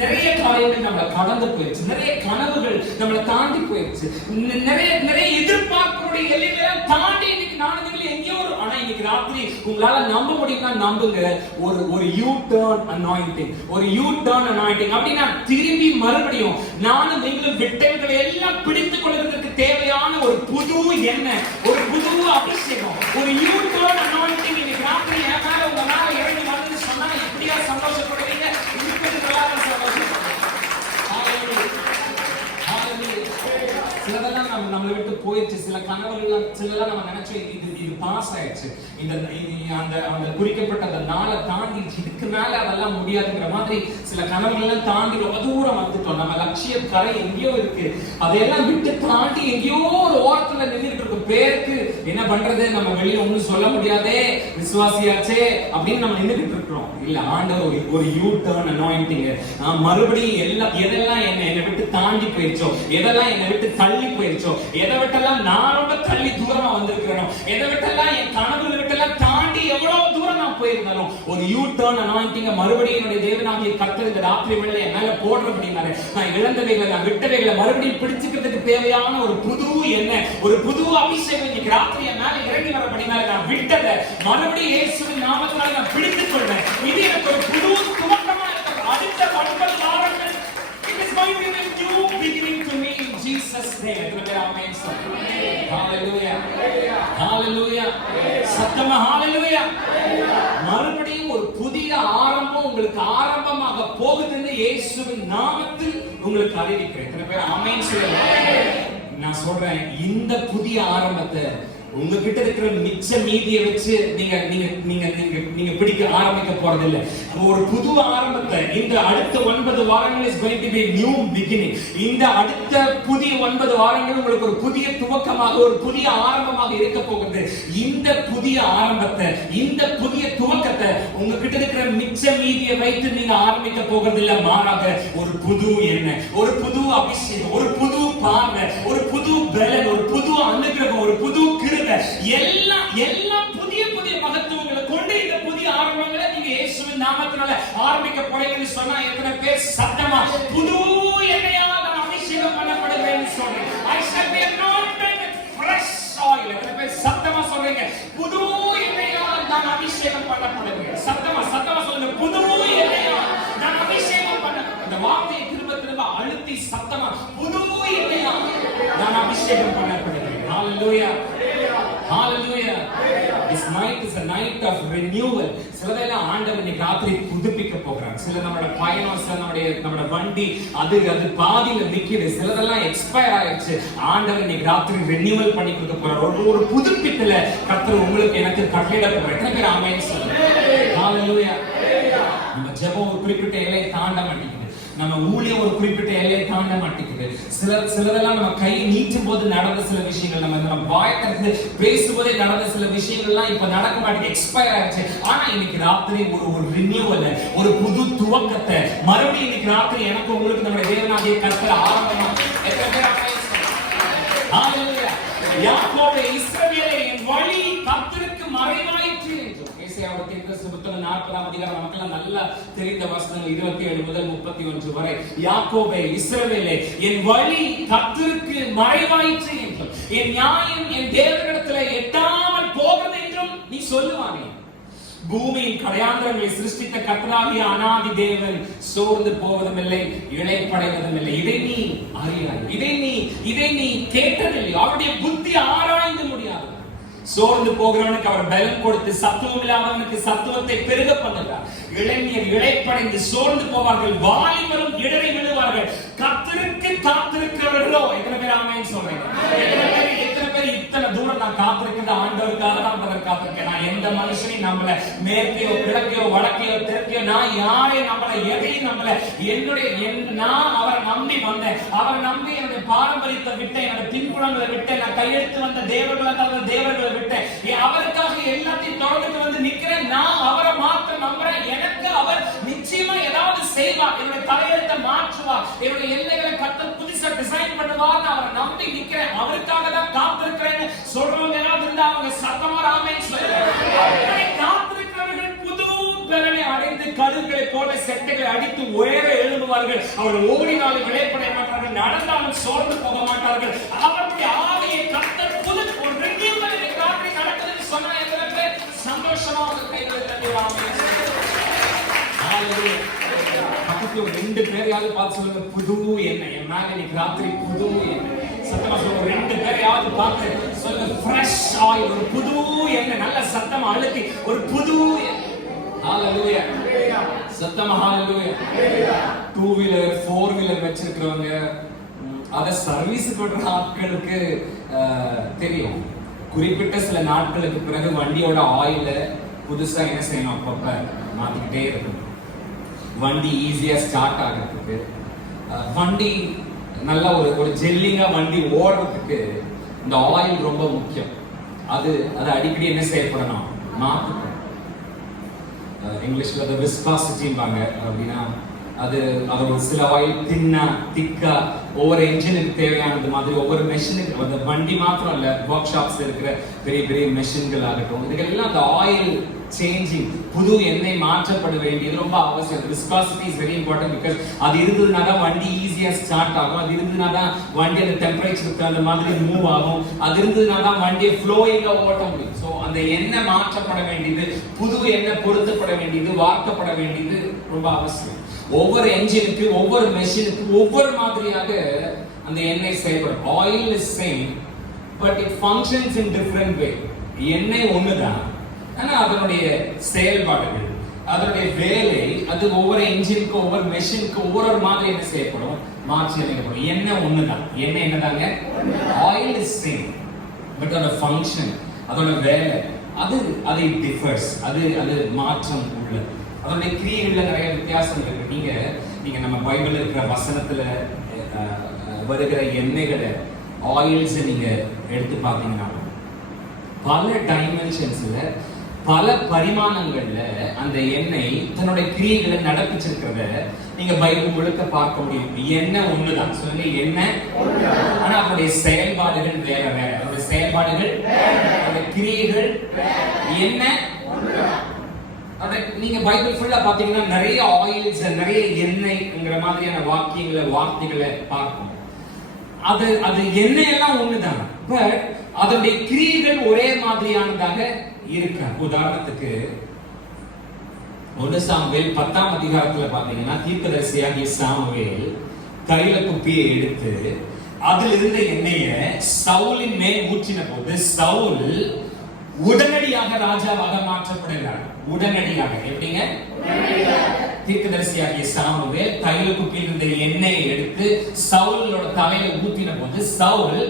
நிறைய காரியங்கள் நம்மளை கடந்து போயிடுச்சு. நிறைய கனவுகள் நம்மளை தாண்டி போயிடுச்சு. நிறைய எதிர்பார்ப்புடைய எல்லைகளை தாண்டி இன்னைக்கு நானும் நீங்களும் எங்கேயோ ஆனா இன்னைக்கு ராத்திரி உங்களால நம்ப முடியும்னா நம்புங்க. ஒரு யூ டர்ன் அனாயிண்டிங், ஒரு யூ டர்ன் அனாயிண்டிங் அப்படின்னா திரும்பி மறுபடியும் நானும் நீங்களும் விட்டல்களை எல்லாம் பிடித்துக் கொள்வதற்கு தேவையான ஒரு புது எண்ணெய், ஒரு புது அபிஷேகம், ஒரு யூ டர்ன் அனாயிண்டிங் இன்னைக்கு ராத்திரி என் மேல உங்க மேல இறங்கி வந்து சொன்னா எப்படியா சந்தோஷப்படுவீங்க? சிலதெல்லாம் நம்மளை விட்டு போயிடுச்சு. சில கனவுகள் சிலதெல்லாம் நம்ம நினைச்சோம் இது பாஸ் ஆயிடுச்சு, அந்த குறிக்கப்பட்ட அந்த நாளை தாண்டி இதுக்கு மேல அதெல்லாம் முடியாதுங்கிற மாதிரி சில கனவுகள் தாண்டி ரொம்ப தூரம் வந்துட்டோம். நம்ம லட்சிய கரை எங்கேயோ இருக்கு, அதையெல்லாம் விட்டு தாண்டி எங்கேயோ ஒரு ஓரத்துல நின்றுட்டு இருக்கும். பேருக்கு என்ன பண்றது, நம்ம வெளியில ஒண்ணும் சொல்ல முடியாதே, விசுவாசியாச்சே அப்படின்னு நம்ம நின்றுட்டு இருக்கிறோம். இல்ல, ஆண்டவர் ஒரு யூ டர்ன் அனாயிண்டிங் மறுபடியும் எதெல்லாம் என்னை விட்டு தாண்டி போயிடுச்சோ, எதெல்லாம் என்னை விட்டு தள்ளி போயிடுச்சோ, எதை விட்டெல்லாம் நான் ரொம்ப தள்ளி தூரமா வந்திருக்கிறேன், எதை விட்டெல்லாம் என் கனவுகளை விட்டெல்லாம் தாண்டி எவ்வளவு தூரம் நான் போயிருந்தாலும் ஒரு யூ டர்ன் அனாயிண்டிங் மறுபடியும் என்னுடைய தேவனாகிய கர்த்தர் இந்த ராத்திரி வேளையில என் மேல போடுறபடினால நான் இழந்தவைகளை, நான் விட்டவைகளை மறுபடியும் பிடிச்சுக்கிறதுக்கு தேவையான ஒரு புது எண்ணெய், ஒரு புது அபிஷேகம் இன்னைக்கு ராத்திரி என் மேல இறங்கி வரபடினால நான் விட்டதை மறுபடியும் இயேசுவின் நாமத்தினால நான் பிடித்துக் கொள்வேன். இது எனக்கு ஒரு புது துவக்கமா இருக்கு. அடுத்த 9 வாரங்கள் it is going to be a new beginning to me in Jesus name. Amen. Hallelujah. Hallelujah. சத்தமா hallelujah. மறுபடியும் ஒரு புதிய ஆரம்பம் உங்களுக்கு ஆரம்பமாக போகுதுன்னு இயேசுவின் நாமத்தில் உங்களுக்கு அறிவிக்கிறேன். எத்தனை பேர் ஆமென் சொல்லுங்க? நான் சொல்றேன், இந்த புதிய ஆரம்பத்தை உங்ககிட்ட இருக்கிற மிச்ச மீதியை வச்சு நீங்க பிடிக்க ஆரம்பிக்க போறது இல்ல. ஒரு புது ஆரம்பத்தை இந்த அடுத்த 9 வாரங்கள் is going to be a new beginning. இந்த அடுத்த புதிய 9 வாரங்கள் உங்களுக்கு ஒரு புதிய துவக்கமாக, ஒரு புதிய ஆரம்பமாக இருக்க போகிறது. இந்த புதிய ஆரம்பத்தை, இந்த புதிய துவக்கத்தை உங்ககிட்ட இருக்கிற மிச்ச மீதியை வைத்து நீங்க ஆரம்பிக்க போகிறது இல்ல. மாறாக ஒரு புது எண்ணெய், ஒரு புது அபிஷேகம், ஒரு புது பார்வை, ஒரு புது பலன், ஒரு புது அனுகிரகம், ஒரு புது கிருபை, எல்லாம் புதிய மகத்துவங்களை கொண்டு இந்த புதிய ஆரம்பங்களை நீங்க இயேசுவின் நாமத்தினால ஆரம்பிக்க போறீங்கன்னு சொன்னா எத்தனை பேர் சத்தமா புது எண்ணெயால் நான் அபிஷேகம் பண்ணப்படுவேன்னு சொல்றேன். I shall be anointed with fresh oil. எத்தனை பேர் சத்தமா சொல்றீங்க புது எண்ணெயால் நான் அபிஷேகம் பண்ணப்படுவேன்? சத்தமா சொல்லுங்க, புது எண்ணெயால் நான் அபிஷேகம் பண்ண. இந்த வார்த்தையை திரும்ப அழுத்தி சத்தமா புது எண்ணெயால் நான் அபிஷேகம் பண்ணப்படுவேன். Hallelujah. Hallelujah. This night is a night of renewal. சிலதெல்லாம் ஆண்டவர் இன்னைக்கு ராத்திரி புதுப்பிக்க போகிறார். சில நம்மளோட பயணம், நம்மளோட வண்டி அது பாதியில நிக்குது. சிலதெல்லாம் எக்ஸ்பயர் ஆயிடுச்சு. ஆண்டவர் இன்னைக்கு ராத்திரி ரெனியூவல் பண்ணி கொடுக்க போறார். ஒரு புதுப்பித்தல கர்த்தர் உங்களுக்கு எனக்கு கட்டளையிட போறார். எத்தனை பேர் ஆமென் சொல்லுங்க? Hallelujah. நம்ம ஜெபம் ஒரு குறிப்பிட்ட எல்லையை தாண்ட மாட்டேங்குது. நம்ம ஊழியம் ஒரு குறிப்பிட்ட எல்லையை தாண்ட மாட்டேங்குது. சிலதெல்லாம் நம்ம கை நீட்டும் போது நடந்த சில விஷயங்கள், நம்ம வாயத்திற்கு பேசும்போதே நடந்த சில விஷயங்கள்லாம் இப்ப நடக்க மாட்டேங்குது, எக்ஸ்பயர் ஆயிடுச்சு. ஆனா இன்னைக்கு ராத்திரி ஒரு ரினியூவல், ஒரு புது துவக்கத்தை மறுபடியும் இன்னைக்கு ராத்திரி எனக்கு உங்களுக்கு நம்முடைய தேவனாகிய கர்த்தர் ஆரம்பமா. யாக்கோபே, இஸ்ரவேலே, என் வழி கர்த்தருக்கு மறைவாயிற்று என்றும். ஏசாயாவுடைய தீர்க்கதரிசி புத்தகம் 40ஆம் அதிகாரம் நமக்கெல்லாம் நல்லா தெரிந்த வசனங்கள் 27 முதல் 31 வரை. யாக்கோபே, இஸ்ரவேலே, என் வழி கர்த்தருக்கு மறைவாயிற்று என்றும், என் நியாயம் என் தேவனிடத்திலே எட்டாமல் போகிறது என்றும் நீ சொல்லுவானே. பூமியின் கடையாந்திரங்களை சிருஷ்டித்த கர்த்தராகிய அநாதி தேவன் சோர்ந்து போவதும் இல்லை, இளைப்படைவதும் இல்லை. இதை நீ அறியாய், இதை நீ இதை நீ கேட்டதில்லை. அவருடைய புத்தி ஆராய்ந்து முடியாது. சோர்ந்து போகிறவனுக்கு அவர் பலம் கொடுத்து சத்துவம் இல்லாதவனுக்கு சத்துவத்தை பெருக பண்ணுகிறார். இளைஞர் இளைப்படைந்து சோர்ந்து போவார்கள், வாலிபரும் இடறி விழுவார்கள். கர்த்தருக்கு காத்திருக்கிறவர்களோ எத்தனை பேர் ஆமென் சொல்றீங்க? எத்தனை பேர் இத்தனை தூரம் நான் காத்திருக்கிற ஆண்டவருக்காக தான் காத்திருக்கேன். நான் எந்த மனுஷனையும் நம்மள மேற்கையோ கிழக்கையோ வடக்கையோ தெற்கையோ நான் யாரையும் நம்மள எதையும் நம்மள நான் அவரை நம்பி வந்தேன். அவரை நம்பி என்னுடைய பாரம்பரியத்தை விட்டேன், என்னுடைய பின்புலங்களை விட்டேன், நான் கையெழுத்து வந்த தேவர்களை விட்டேன். அவருக்காக எல்லாத்தையும் தொடர்ந்து வந்து நிக்கிறேன். நான் அவரை மாத்த நம்புறேன். எனக்கு அவர் நிச்சயமா ஏதாவது செய்வார், என்னுடைய தலையெழுத்தை மாற்றுவார், என்னுடைய எல்லைகளை கர்த்தர் புதுசா டிசைன் பண்ணுவார். அவரை நம்பி நிக்கிறேன், அவருக்காக தான் காத்திருக்கிறேன்னு சொல்றவங்க ஏதாவது இருந்தா அவங்க சத்தமா ஆமென் சொல்லுங்க. காத்திருக்கிறவர்கள் புது பலனை அடைந்து கழுகுகளை போல செட்டைகளை அடித்து உயர எழும்புவார்கள். அவர்கள் ஓடினாலும் விளைப்படைய மாட்டார்கள், நடந்தாலும் சோர்ந்து போக மாட்டார்கள். அவருடைய ஆவியை கர்த்தர் புது ஒரு ரெண்டியல் காற்றை நடக்குதுன்னு சொன்னா எத்தனை பேர் சந்தோஷமாக கைகளை தட்டிடுவாங்க? பக்கத்துல ரெண்டு பேரையாவது பார்த்து சொல்லுங்க, புது எண்ணெய் என் மேல இன்னைக்கு ராத்திரி புது எண்ணெய். சத்தமா சொல்லுங்க, ரெண்டு பேரையாவது பார்த்து சொல்லுங்க, ஃப்ரெஷ் ஆயில், ஒரு புது எண்ணெய். நல்ல சத்தமா அழுத்தி ஒரு புது எண்ணெய். ஹalleluya, சத்தமா ஹalleluya. 2 வீலர் 4 வீலர் வச்சிருக்கிறவங்க அத சர்வீஸ் பண்ற ஆட்களுக்கு தெரியும். குறிப்பிட்ட சில நாட்களுக்கு பிறகு வண்டியோட ஆயில புதுசா என்ன செய்யணும், அப்பப்ப மாத்திக்கிட்டே இருக்கணும். வண்டி ஈஸியா ஸ்டார்ட் ஆகிறதுக்கு, வண்டி நல்ல ஒரு ஜெல்லிங்கா வண்டி ஓடுறதுக்கு இந்த ஆயில் ரொம்ப முக்கியம். அது அடிக்கடி என்ன செய்யப்படணும், மாற்றப்படும். இங்கிலீஷ்ல அது விஸ்காசிட்டிம்பாங்க. அப்படின்னா அது ஒரு சில ஆயில் தின்னா திக்கா ஒவ்வொரு என்ஜினுக்கு தேவையானது மாதிரி ஒவ்வொரு மெஷினுக்கு, அந்த வண்டி மாத்திரம் இல்ல, ஒர்க் ஷாப்ஸ் இருக்கிற பெரிய பெரிய மெஷின்கள் ஆகட்டும், இதுக்கெல்லாம் அந்த ஆயில் சேஞ்சிங், புது எண்ணெய் மாற்றப்பட வேண்டியது ரொம்ப அவசியம். Viscosity is very important. Because அது இருந்ததுனா தான் வண்டி ஈஸியா ஸ்டார்ட் ஆகும். அது இருந்ததுனா தான் வண்டி அந்த டெம்பரேச்சருக்கு அந்த மாதிரி மூவ் ஆகும். அது இருந்ததுனா தான் வண்டியை ஃப்ளோயிங்கா ஓட்ட முடியும். ஸோ அந்த எண்ணெய் மாற்றப்பட வேண்டியது, புது எண்ணெய் பொருத்தப்பட வேண்டியது, வார்க்கப்பட வேண்டியது ரொம்ப அவசியம். ஒவ்வொரு என்ஜினுக்கு, ஒவ்வொரு மெஷினுக்கு ஒவ்வொரு மாதிரியாக அந்த எண்ணெய் செயல்படும். Oil is same, but it functions in different way. எண்ணெய் ஒண்ணுதான், ஆனா அதனுடைய செயல்பாடுகள், அதனுடைய வேலை, அது ஒவ்வொரு என்ஜினுக்கு ஒவ்வொரு மெஷினுக்கு ஒவ்வொரு மாதிரி என்ன செய்யப்படும், மாற்றி அமைக்கப்படும். எண்ணெய் ஒண்ணுதான். எண்ணெய் என்னதாங்க, ஆயில் இஸ் சேம், பட் அதோட ஃபங்க்ஷன், அதோட வேலை அது டிஃபர்ஸ். அது மாற்றம் உள்ளது. அதனுடைய கிரியைகள்ல நிறைய வித்தியாசம் இருக்கு. நீங்க நம்ம பைபிள்ல இருக்கிற வசனத்துல வருகிற எண்ணெய்களை, ஆயில்ஸ் நீங்க எடுத்து பார்த்தீங்கன்னா பல டைமென்ஷன்ஸ்ல, பல பரிமாணங்கள்ல அந்த எண்ணெய் தன்னுடைய கிரியைகளை நடப்பிச்சிருக்கிறத நீங்க பைபிள் முழுக்க பார்க்க முடியும். எண்ணெய் ஒண்ணுதான், சொல்லுங்க, எண்ணெய், ஆனா அதனுடைய செயல்பாடுகள் வேற வேற. அதனுடைய செயல்பாடுகள், அதனுடைய கிரியைகள், எண்ணெய் நீங்க பைபிள் ஃபுல்லா பாத்தீங்கன்னா நிறைய ஆயில்ஸ், நிறைய எண்ணெய்ங்கிற மாதிரியான வார்த்தைகளை பார்ப்போம். அது எண்ணெய் எல்லாம் ஒண்ணுதான், பட் அதனுடைய கிரியைகள் ஒரே மாதிரியானதாக இருக்கு. உதாரணத்துக்கு 1 சாமுவேல் 10ஆம் அதிகாரத்துல பாத்தீங்கன்னா, தீர்க்கதரிசியாகிய சாமுவேல் கையில குப்பியை எடுத்து அதில் இருந்த எண்ணெய சவுலின் மேல் ஊற்றின போது சவுல் உடனடியாக ராஜாவாக மாற்றப்படுகிறார். உடனடியாக. எப்படிங்க? தீர்க்கதரிசியாகிய சாமுவேல் கையில குப்பியில் இருந்த எண்ணெயை எடுத்து சவுலோட தலையில ஊற்றின போது சவுல்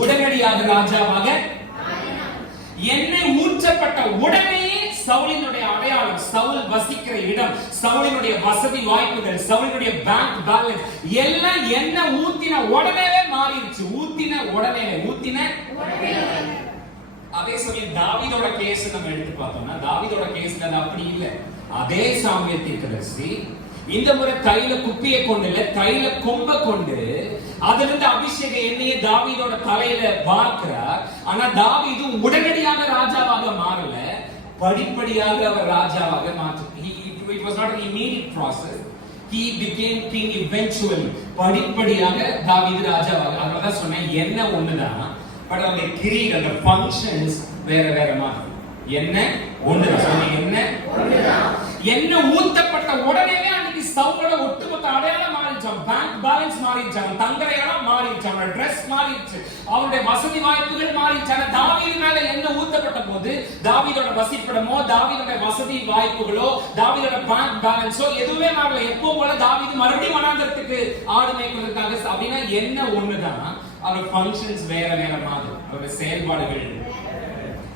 உடனடியாக ராஜாவாக. எண்ணெய் ஊற்றப்பட்ட உடனே சவுலினுடைய அடையாளம், சவுல் வசிக்கிற இடம், சவுலினுடைய வசதி வாய்ப்புகள், சவுலினுடைய பேங்க் பேலன்ஸ் எல்லாம் எண்ணெய் ஊத்தின உடனே மாறிடுச்சு. ஊத்தின உடனே. அதே சமயம் தாவீதோட கேஸ் நம்ம எடுத்து பார்த்தோம்னா, தாவீதோட கேஸ்ல அது அப்படி இல்ல. அதே சாமுவேல் தீர்க்கதரிசி இந்த முறை கையில குப்பியை கொண்டு இல்ல, கையில கொம்ப கொண்டு அதிலிருந்து அபிஷேக எண்ணெயை தாவீதோட தலையில பார்க்கிறார். ஆனா தாவீது உடனடியாக ராஜாவாக மாறல, படிப்படியாக அவர் ராஜாவாக மாற்ற. It was not an immediate process. He became king eventually. படிப்படியாக தாவீது ராஜாவாக. அதனால சொன்னேன், எண்ணெய் ஒண்ணுதான், பட் அந்த கிரியைகள், அந்த ஃபங்க்ஷன்ஸ் வேற வேற மாதிரி. எண்ணெய் ஒண்ணுதான். சொன்னேன், எண்ணெய் ஒண்ணுதான். எண்ணெய் ஊத்தப்பட்ட உடனே அன்னைக்கு சவுலோட ஒட்டுமொத்த அடையாளம் மாறிச்சான், பேங்க் பேலன்ஸ் மாறிச்சான், தங்கற இடம் மாறிச்சு. மாறிடுச்சு, அவனோட ட்ரெஸ் மாறிடுச்சு, அவனுடைய வசதி வாய்ப்புகள் மாறிடுச்சு. ஆனா தாவீது மேல என்ன ஊத்தப்பட்ட போது தாவீதோட வசிப்பிடமோ தாவீதோட வசதி வாய்ப்புகளோ தாவீதோட பேங்க் பேலன்ஸோ எதுவுமே மாறல. எப்போ போல தாவீது மறுபடியும் வனாந்தரத்துக்கு ஆடு மேய்ப்பதற்காக. அப்படின்னா என்ன ஒண்ணுதான், அவரோட ஃபங்க்ஷன்ஸ் வேற வேற மாதிரி, அவரோட செயல்பாடுகள்.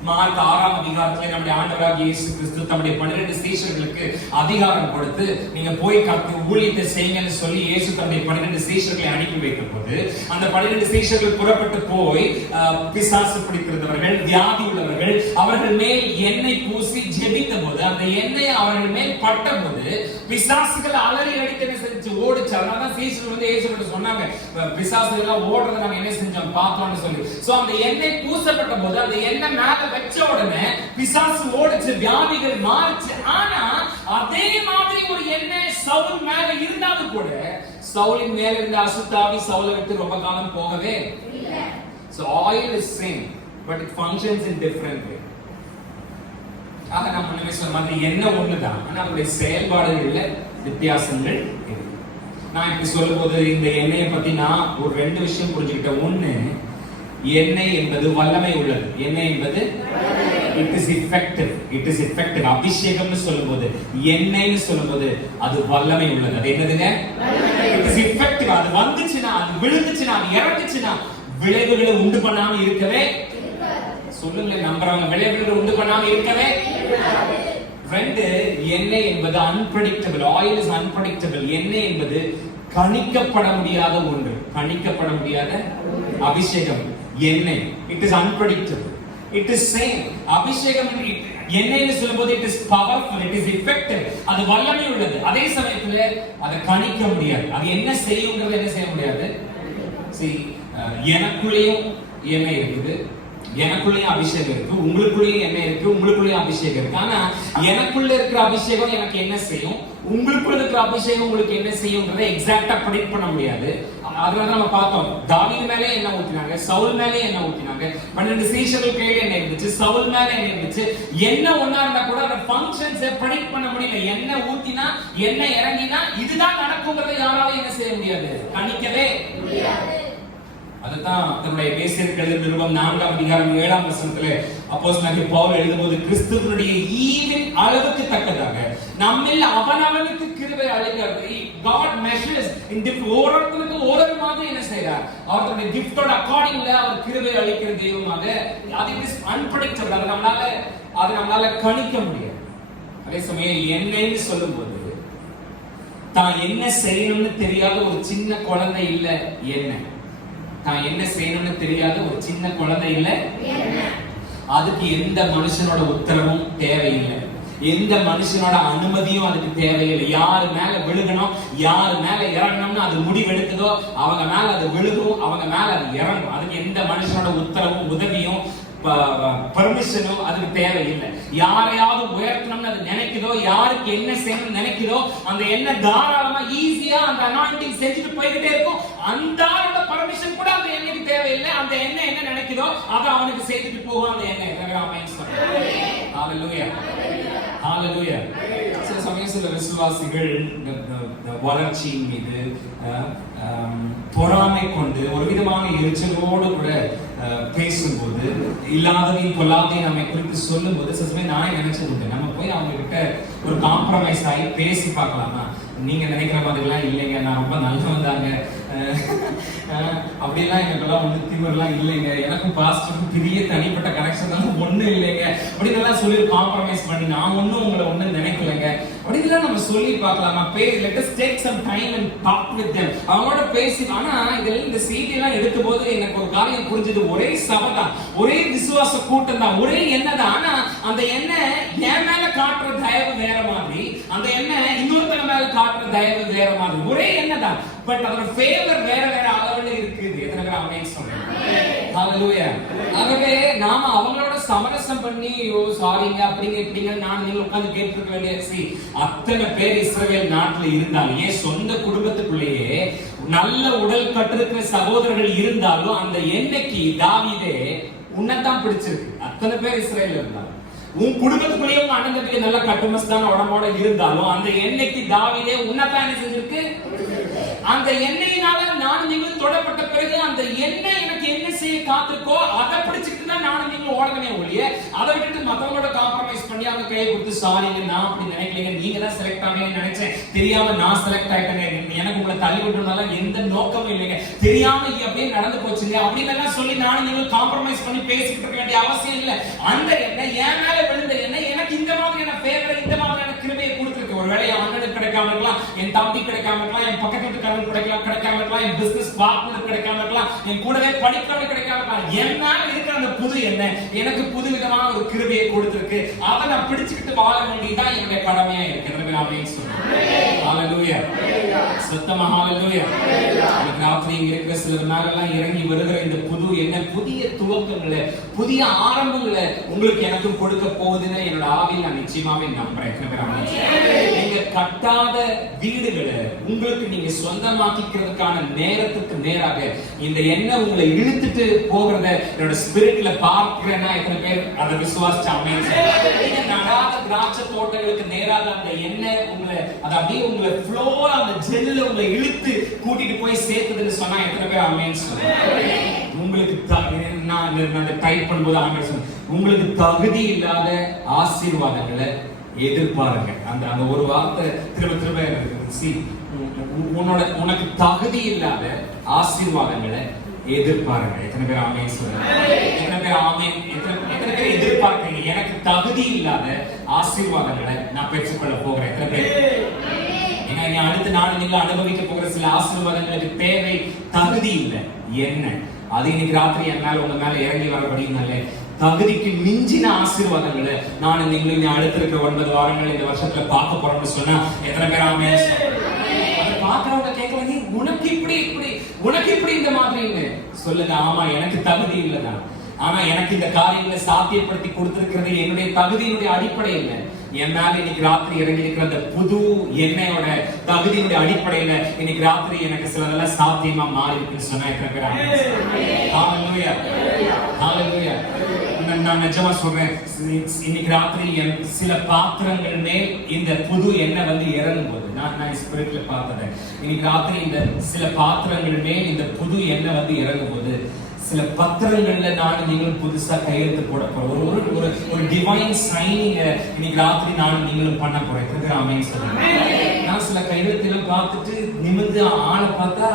மார்க் 6ஆம் அதிகாரத்திலே நம்முடைய ஆண்டவராகிய இயேசு கிறிஸ்து தம்முடைய 12 சீஷர்களுக்கு அதிகாரம் கொடுத்து நீங்க போய் ஊழியத்தை செய்யுங்கன்னு சொல்லி இயேசு தம்முடைய 12 சீஷர்களை அனுப்பி வைக்கும் போது அந்த 12 சீஷர்கள் புறப்பட்டு போய் பிசாசு பிடித்திருந்தவர்கள், வியாதி உள்ளவர்கள், அவர்கள் மேல் எண்ணெய் பூசி ஜெபித்த போது அந்த எண்ணெய் அவர்கள் மேல் பட்ட போது பிசாசுகள் அலறி அடித்து என்ன செஞ்சு ஓடிச்சு. அதனாலதான் சீஷர்கள் வந்து இயேசு கிட்ட சொன்னாங்க, பிசாசுகள் ஓடுறத நாங்க என்ன செஞ்சோம் பார்த்தோம்னு சொல்லி. சோ அந்த எண்ணெய் பூசப்பட்ட போது அந்த எண்ணெய் மேல வச்ச உடனே பிசாசு ஓடிச்சு, வியாதிகள் மாறிச்சு. ஆனா அதே மாதிரி ஒரு எண்ணெய் சவுல் மேல இருந்தாலும் கூட சவுலின் மேல இருந்த அசுத்தாவி சவுலை விட்டு ரொம்ப காலம் போகவே இல்லை. So oil is same but it functions in different way. ஆக நம்ம முன்னே சொன்ன மாதிரி என்ன ஒண்ணுதான், ஆனா அவருடைய செயல்பாடுகள்ல வித்தியாசங்கள் இருக்கு. நான் இப்படி சொல்லும் போது இந்த எண்ணெயை பத்தி நான் ஒரு 2 விஷயம் புரிஞ்சுக்கிட்டேன். ஒண்ணு, எண்ணெய் என்பது வல்லமை உள்ளது. எண்ணெய் என்பது it is effective. It is effective. அபிஷேகம்னு சொல்லும்போது, எண்ணெய்னு சொல்லும்போது அது வல்லமை உள்ளது. அது என்னதுங்க? it is effective. அது வந்துச்சுனா, அது விழுந்துச்சுனா, அது இறங்குச்சுனா விளைவுகளை உண்டு பண்ணாம இருக்கவே சொல்லுங்க, நம்புறவங்க விளைவுகளை உண்டு பண்ணாம இருக்கவே. 2, எண்ணெய் என்பது unpredictable. Oil is unpredictable. எண்ணெய் என்பது கணிக்கப்பட முடியாத ஒன்று. கணிக்கப்பட முடியாத அபிஷேகம் எண்ணெய். It is unpredictable. It is same. அபிஷேகம் எண்ணெய்னு சொல்லும்போது it is powerful, it is effective. அது வல்லமை உள்ளது. அதே சமயத்துல அதை கணிக்க முடியாது. அது என்ன செய்யுங்கிறது என்ன செய்ய முடியாது. See, எனக்குள்ளேயும் எண்ணெய் இருக்குது, எனக்குள்ளேயும் அபிஷேகம் இருக்கு, உங்களுக்குள்ளேயும் எண்ணெய் இருக்கு, உங்களுக்குள்ளேயும் அபிஷேகம் இருக்கு. ஆனா எனக்குள்ள இருக்கிற அபிஷேகம் எனக்கு என்ன செய்யும், உங்களுக்குள்ள இருக்கிற அபிஷேகம் உங்களுக்கு என்ன செய்யும்ன்றதை எக்ஸாக்ட்டா ப்ரெடிக்ட் பண்ண முடியாது. அதனால நம்ம பார்த்தோம், தாவீது மேலே என்ன ஊத்தினாங்க, சவுல் மேலே என்ன ஊத்தினாங்க, 12 சீஷர்கள் கையில என்ன இருந்துச்சு, சவுல் மேலே என்ன இருந்துச்சு. என்ன ஒண்ணா இருந்தா கூட அந்த ஃபங்க்ஷன்ஸை ப்ரெடிக்ட் பண்ண முடியல. என்ன ஊத்தினா என்ன இறங்கினா இதுதான் நடக்கும்ன்றதை யாராலும் என்ன செய்ய முடியாது, கணிக்கவே முடியாது. அதுதான் தன்னுடைய எபேசியர் நிருபம் 4ஆம் அதிகாரம் 7ஆம் வசனத்திலே அப்போஸ்தலனாகிய பவுல் எழுதும்போது, கிறிஸ்துவினுடைய ஈவின் அளவுக்கு தக்கதாக நம்மில் அவனவனுக்கு கிருபை அளிக்கிறது. God measures in different. ஒவ்வொருத்தருக்கு ஒவ்வொரு மாதிரி என்ன செய்றார், அவர் தன்னுடைய கிஃப்டோட அக்கார்டிங்ல அவர் கிருபை அளிக்கிற தெய்வமாக. அது இஸ் அன்பிரெடிக்டபிள். அது நம்மளால கணிக்க முடியாது. அதே சமயம் எண்ணெய்னு சொல்லும்போது தான் என்ன செய்யணும்னு தெரியாத ஒரு சின்ன குழந்தை இல்ல எண்ணெய். தான் என்ன செய்யணும்னு தெரியாத ஒரு சின்ன குழந்தை இல்ல, அதுக்கு எந்த மனுஷனோட உத்தரவும் தேவையில்லை, எந்த மனுஷனோட அனுமதியும் அதுக்கு தேவையில்லை. யாரு மேல விழுகணும், யாரு மேல இறங்கணும்னு அது முடிவெடுக்குதோ அவங்க மேல அது விழுகும், அவங்க மேல அது இறங்கும். அதுக்கு எந்த மனுஷனோட உத்தரவும் உதவியும் பர்மிஷனும் அதுக்கு தேவையில்லை. யாரையாவது உயர்த்தணும்னு அது நினைக்குதோ, யாருக்கு என்ன செய்யணும்னு நினைக்குதோ அந்த எண்ணெய் தாராளமா ஈஸியா அந்த அனாயிண்டிங் செஞ்சுட்டு போய்கிட்டே இருக்கும். அந்த ஆளோட பர்மிஷன் கூட அந்த எண்ணெய்க்கு தேவையில்லை. அந்த எண்ணெய் என்ன நினைக்குதோ அதை அவனுக்கு செய்துட்டு போகும் அந்த எண்ணெய். ஹalleluya, ஹalleluya. சில சமயம் சில விசுவாசிகள் வளர்ச்சியின் மீது பொறாமை கொண்டு ஒரு விதமான எரிச்சலோடு கூட பேசும்போது, இல்லாததையும் கொள்ளாதையும் நம்மை குறித்து சொல்லும் போது சில சமயம் நான் நினைச்சது, நம்ம போய் அவங்க கிட்ட ஒரு காம்ப்ரமைஸ் ஆகி பேசி பார்க்கலாமா, நீங்க நினைக்கிற மாதிரிலாம் இல்லைங்க, நான் ரொம்ப நல்லவன் தாங்க, அப்படிலாம் எனக்கெல்லாம் வந்து திமிரெல்லாம் இல்லைங்க, எனக்கும் பாஸ்டருக்கும் பெரிய தனிப்பட்ட கனெக்ஷன் தான் ஒண்ணும் இல்லைங்க அப்படின்னு சொல்லி காம்ப்ரமைஸ் பண்ணி நான் ஒன்னும் உங்களை ஒண்ணும் நினைக்கலைங்க அப்படின்லாம் நம்ம சொல்லி பார்க்கலாமா. let us take some time and talk with them. அவங்களோட பேசி. ஆனா இதெல்லாம் இந்த செய்தியெல்லாம் எடுக்கும் போது எனக்கு ஒரு காரியம் புரிஞ்சது. ஒரே சபை தான், ஒரே விசுவாச கூட்டம் தான், ஒரே எண்ணெய் தான். ஆனா அந்த எண்ணெய் என் மேல காட்டுற தயவு வேற மாதிரி, அந்த எண்ணெய் இன்னொருத்தங்க மேல காட்டுற தயவு வேற மாதிரி. ஒரே எண்ணெய் தான், பட் அதோட ஃபேவர் வேற வேற அளவுல இருக்குது. எத்தனை பேர் ஆமென் சொல்றீங்க? ஹalleluya. ஆகவே நாம அவங்களோட சமரசம் பண்ணி சாரிங்க அப்படிங்க இப்படிங்க நான் நீங்க உட்கார்ந்து கேட்க வேண்டிய அத்தனை பேர் இஸ்ரவேல் நாட்டுல இருந்தாலும், ஏன் சொந்த குடும்பத்துக்குள்ளேயே நல்ல உடல் கட்டிருக்கிற சகோதரர்கள் இருந்தாலும் அந்த எண்ணெய்க்கு தாவீதே உன்னைத்தான் பிடிச்சிருக்கு. அத்தனை பேர் இஸ்ரவேல் இருந்தாலும் உன் குடும்பத்துக்குள்ளேயே உங்க அண்ணன் தம்பிக்கு நல்ல கட்டுமஸ்தான உடம்போட இருந்தாலும் அந்த எண்ணெய்க்கு தாவீதே உன்னைத்தான் என்ன செஞ்சிருக்கு. அந்த எண்ணெயினால நான் நீங்கள் தொடப்பட்ட பிறகு அந்த எண்ணெய் எனக்கு என்ன செய்ய காத்திருக்கோ அதை பிடிச்சிட்டு தான் நானும் நீங்களும் ஓடனே ஒழிய அதை விட்டுட்டு மத்தவங்களோட காம்ப்ரமைஸ் பண்ணி அவங்க கையை கொடுத்து சாரிங்க நான் அப்படி நினைக்கலங்க நீங்க தான் செலக்ட் ஆனீங்கன்னு நினைச்சேன் தெரியாம நான் செலக்ட் ஆயிட்டேங்க எனக்கு உங்களை தள்ளி விட்டுறதுனால எந்த நோக்கமும் இல்லைங்க தெரியாம அப்படியே நடந்து போச்சுங்க அப்படின்னு எல்லாம் சொல்லி நானும் நீங்களும் காம்ப்ரமைஸ் பண்ணி பேசிட்டு இருக்க வேண்டிய அவசியம் இல்லை. அந்த எண்ணெய் என் மேல விழுந்த எண்ணெய் எனக்கு இந்த மாதிரியான ஃபேவரை இந்த மாதிரியான கிருபையை கொடுத்துருக்கு. ஒருவேளை என் அண்ணனுக்கு கிடைக்காம இருக்கலாம், என் தம்பி கிடைக்காம இருக்கலாம், என் பக்கத்து வீட்டுக்காரனுக்கு கிடைக்காம இருக்கலாம், என் பிசினஸ் பார்ட்னர் கிடைக்காம இருக்கலாம், என் கூடவே படிக்கிறவனுக்கு கிடைக்காம இருக்கலாம். என் மேல இருக்கிற அந்த புது எண்ணெய் எனக்கு புது விதமான ஒரு கிருபையை கொடுத்திருக்கு. அதை நான் பிடிச்சுக்கிட்டு வாழ வேண்டியதான் என்னுடைய கடமையா இருக்கு. ஹalleluya சத்தமா ஹalleluya. ராத்திரி இருக்கிற சில நாளெல்லாம் இறங்கி வருகிற இந்த புது எண்ணெய் புதிய துவக்கங்களை புதிய ஆரம்பங்களை உங்களுக்கு எனக்கும் கொடுக்க போகுதுன்னு என்னோட ஆவியில் நான் நிச்சயமாவே நம்புறேன். நீங்க கட்டாத வீடுகளை உங்களுக்கு நீங்க சொந்தமாக்கிக்கிறதுக்கான நேரத்துக்கு நேராக இந்த எண்ணெய் உங்களை இழுத்துட்டு போகிறத என்னோட ஸ்பிரிட்ல பார்க்கிறேன்னா எத்தனை பேர் அதை விசுவாசிச்சு அமைச்சு நடாத திராட்சை தோட்டங்களுக்கு நேராக அந்த எண்ணெய் உங்களை அதை அப்படியே உங்களை ஃப்ளோரா அந்த ஜெல்ல உங்களை இழுத்து கூட்டிட்டு போய் சேர்த்ததுன்னு சொன்னா எத்தனை பேர் அமைன்னு சொல்லுங்க. உங்களுக்கு நான் டைப் பண்ணும்போது அமைச்சு உங்களுக்கு தகுதி இல்லாத ஆசீர்வாதங்களை எதிர்பாருங்க. அந்த ஒரு வார்த்தை திரும்ப உனக்கு தகுதி இல்லாத ஆசீர்வாதங்களை எதிர்பாருங்க. எத்தனை பேர் ஆமேன் சொல்லுங்க. எத்தனை பேர் ஆமேன் எத்தனை பேர் எதிர்பார்க்கிறீங்க எனக்கு தகுதி இல்லாத ஆசீர்வாதங்களை நான் பெற்றுக்கொள்ள போகிறேன். எத்தனை பேர் ஏன்னா அடுத்த நாள் நீங்க அனுபவிக்க போகிற சில ஆசீர்வாதங்களுக்கு தேவை தகுதி இல்லை என்ன அது இன்னைக்கு ராத்திரி என் மேல உங்க மேல இறங்கி வரபடினாலே தகுதிக்கு மிஞ்சின ஆசீர்வாதங்களை நான் நீங்களும் அடுத்த இருக்கிற 9 வாரங்கள் இந்த வருஷத்துல பார்க்க போறோம்னு சொன்னா எத்தனை பேர் ஆமேன் பாக்குறவங்க கேட்கல உனக்கு இப்படி இந்த மாதிரி சொல்லுங்க. ஆமா எனக்கு தகுதி இல்லதான். ஆனா எனக்கு இந்த காரியங்களை சாத்தியப்படுத்தி கொடுத்திருக்கிறது என்னுடைய தகுதியினுடைய அடிப்படை இல்லை. என் மேல இன்னைக்கு ராத்திரி இறங்கி இருக்கிற அந்த புது எண்ணெயோட தகுதியினுடைய அடிப்படையில இன்னைக்கு ராத்திரி எனக்கு சிலதெல்லாம் சாத்தியமா மாறி இருக்குன்னு சொன்னா நான் நிஜமா சொல்றேன். இன்னைக்கு ராத்திரி சில பாத்திரங்கள் மேல் இந்த புது எண்ணெய் வந்து இறங்கும் போது நான் ஸ்பிரிட்ல பார்த்தேன். இன்னைக்கு ராத்திரி இந்த சில பாத்திரங்கள் மேல் இந்த புது எண்ணெய் வந்து இறங்கும் போது சில பத்திரங்கள்ல நானும் நீங்களும் புதுசா கையெழுத்து போட போறோம். ஒரு டிவைன் சைனிங் இன்னைக்கு ராத்திரி நானும் நீங்களும் பண்ண போறேன். அமைன்னு சொல்லுங்க. நான் சில கையெழுத்துலாம் பார்த்துட்டு நிமிர்ந்து ஆளை பார்த்தா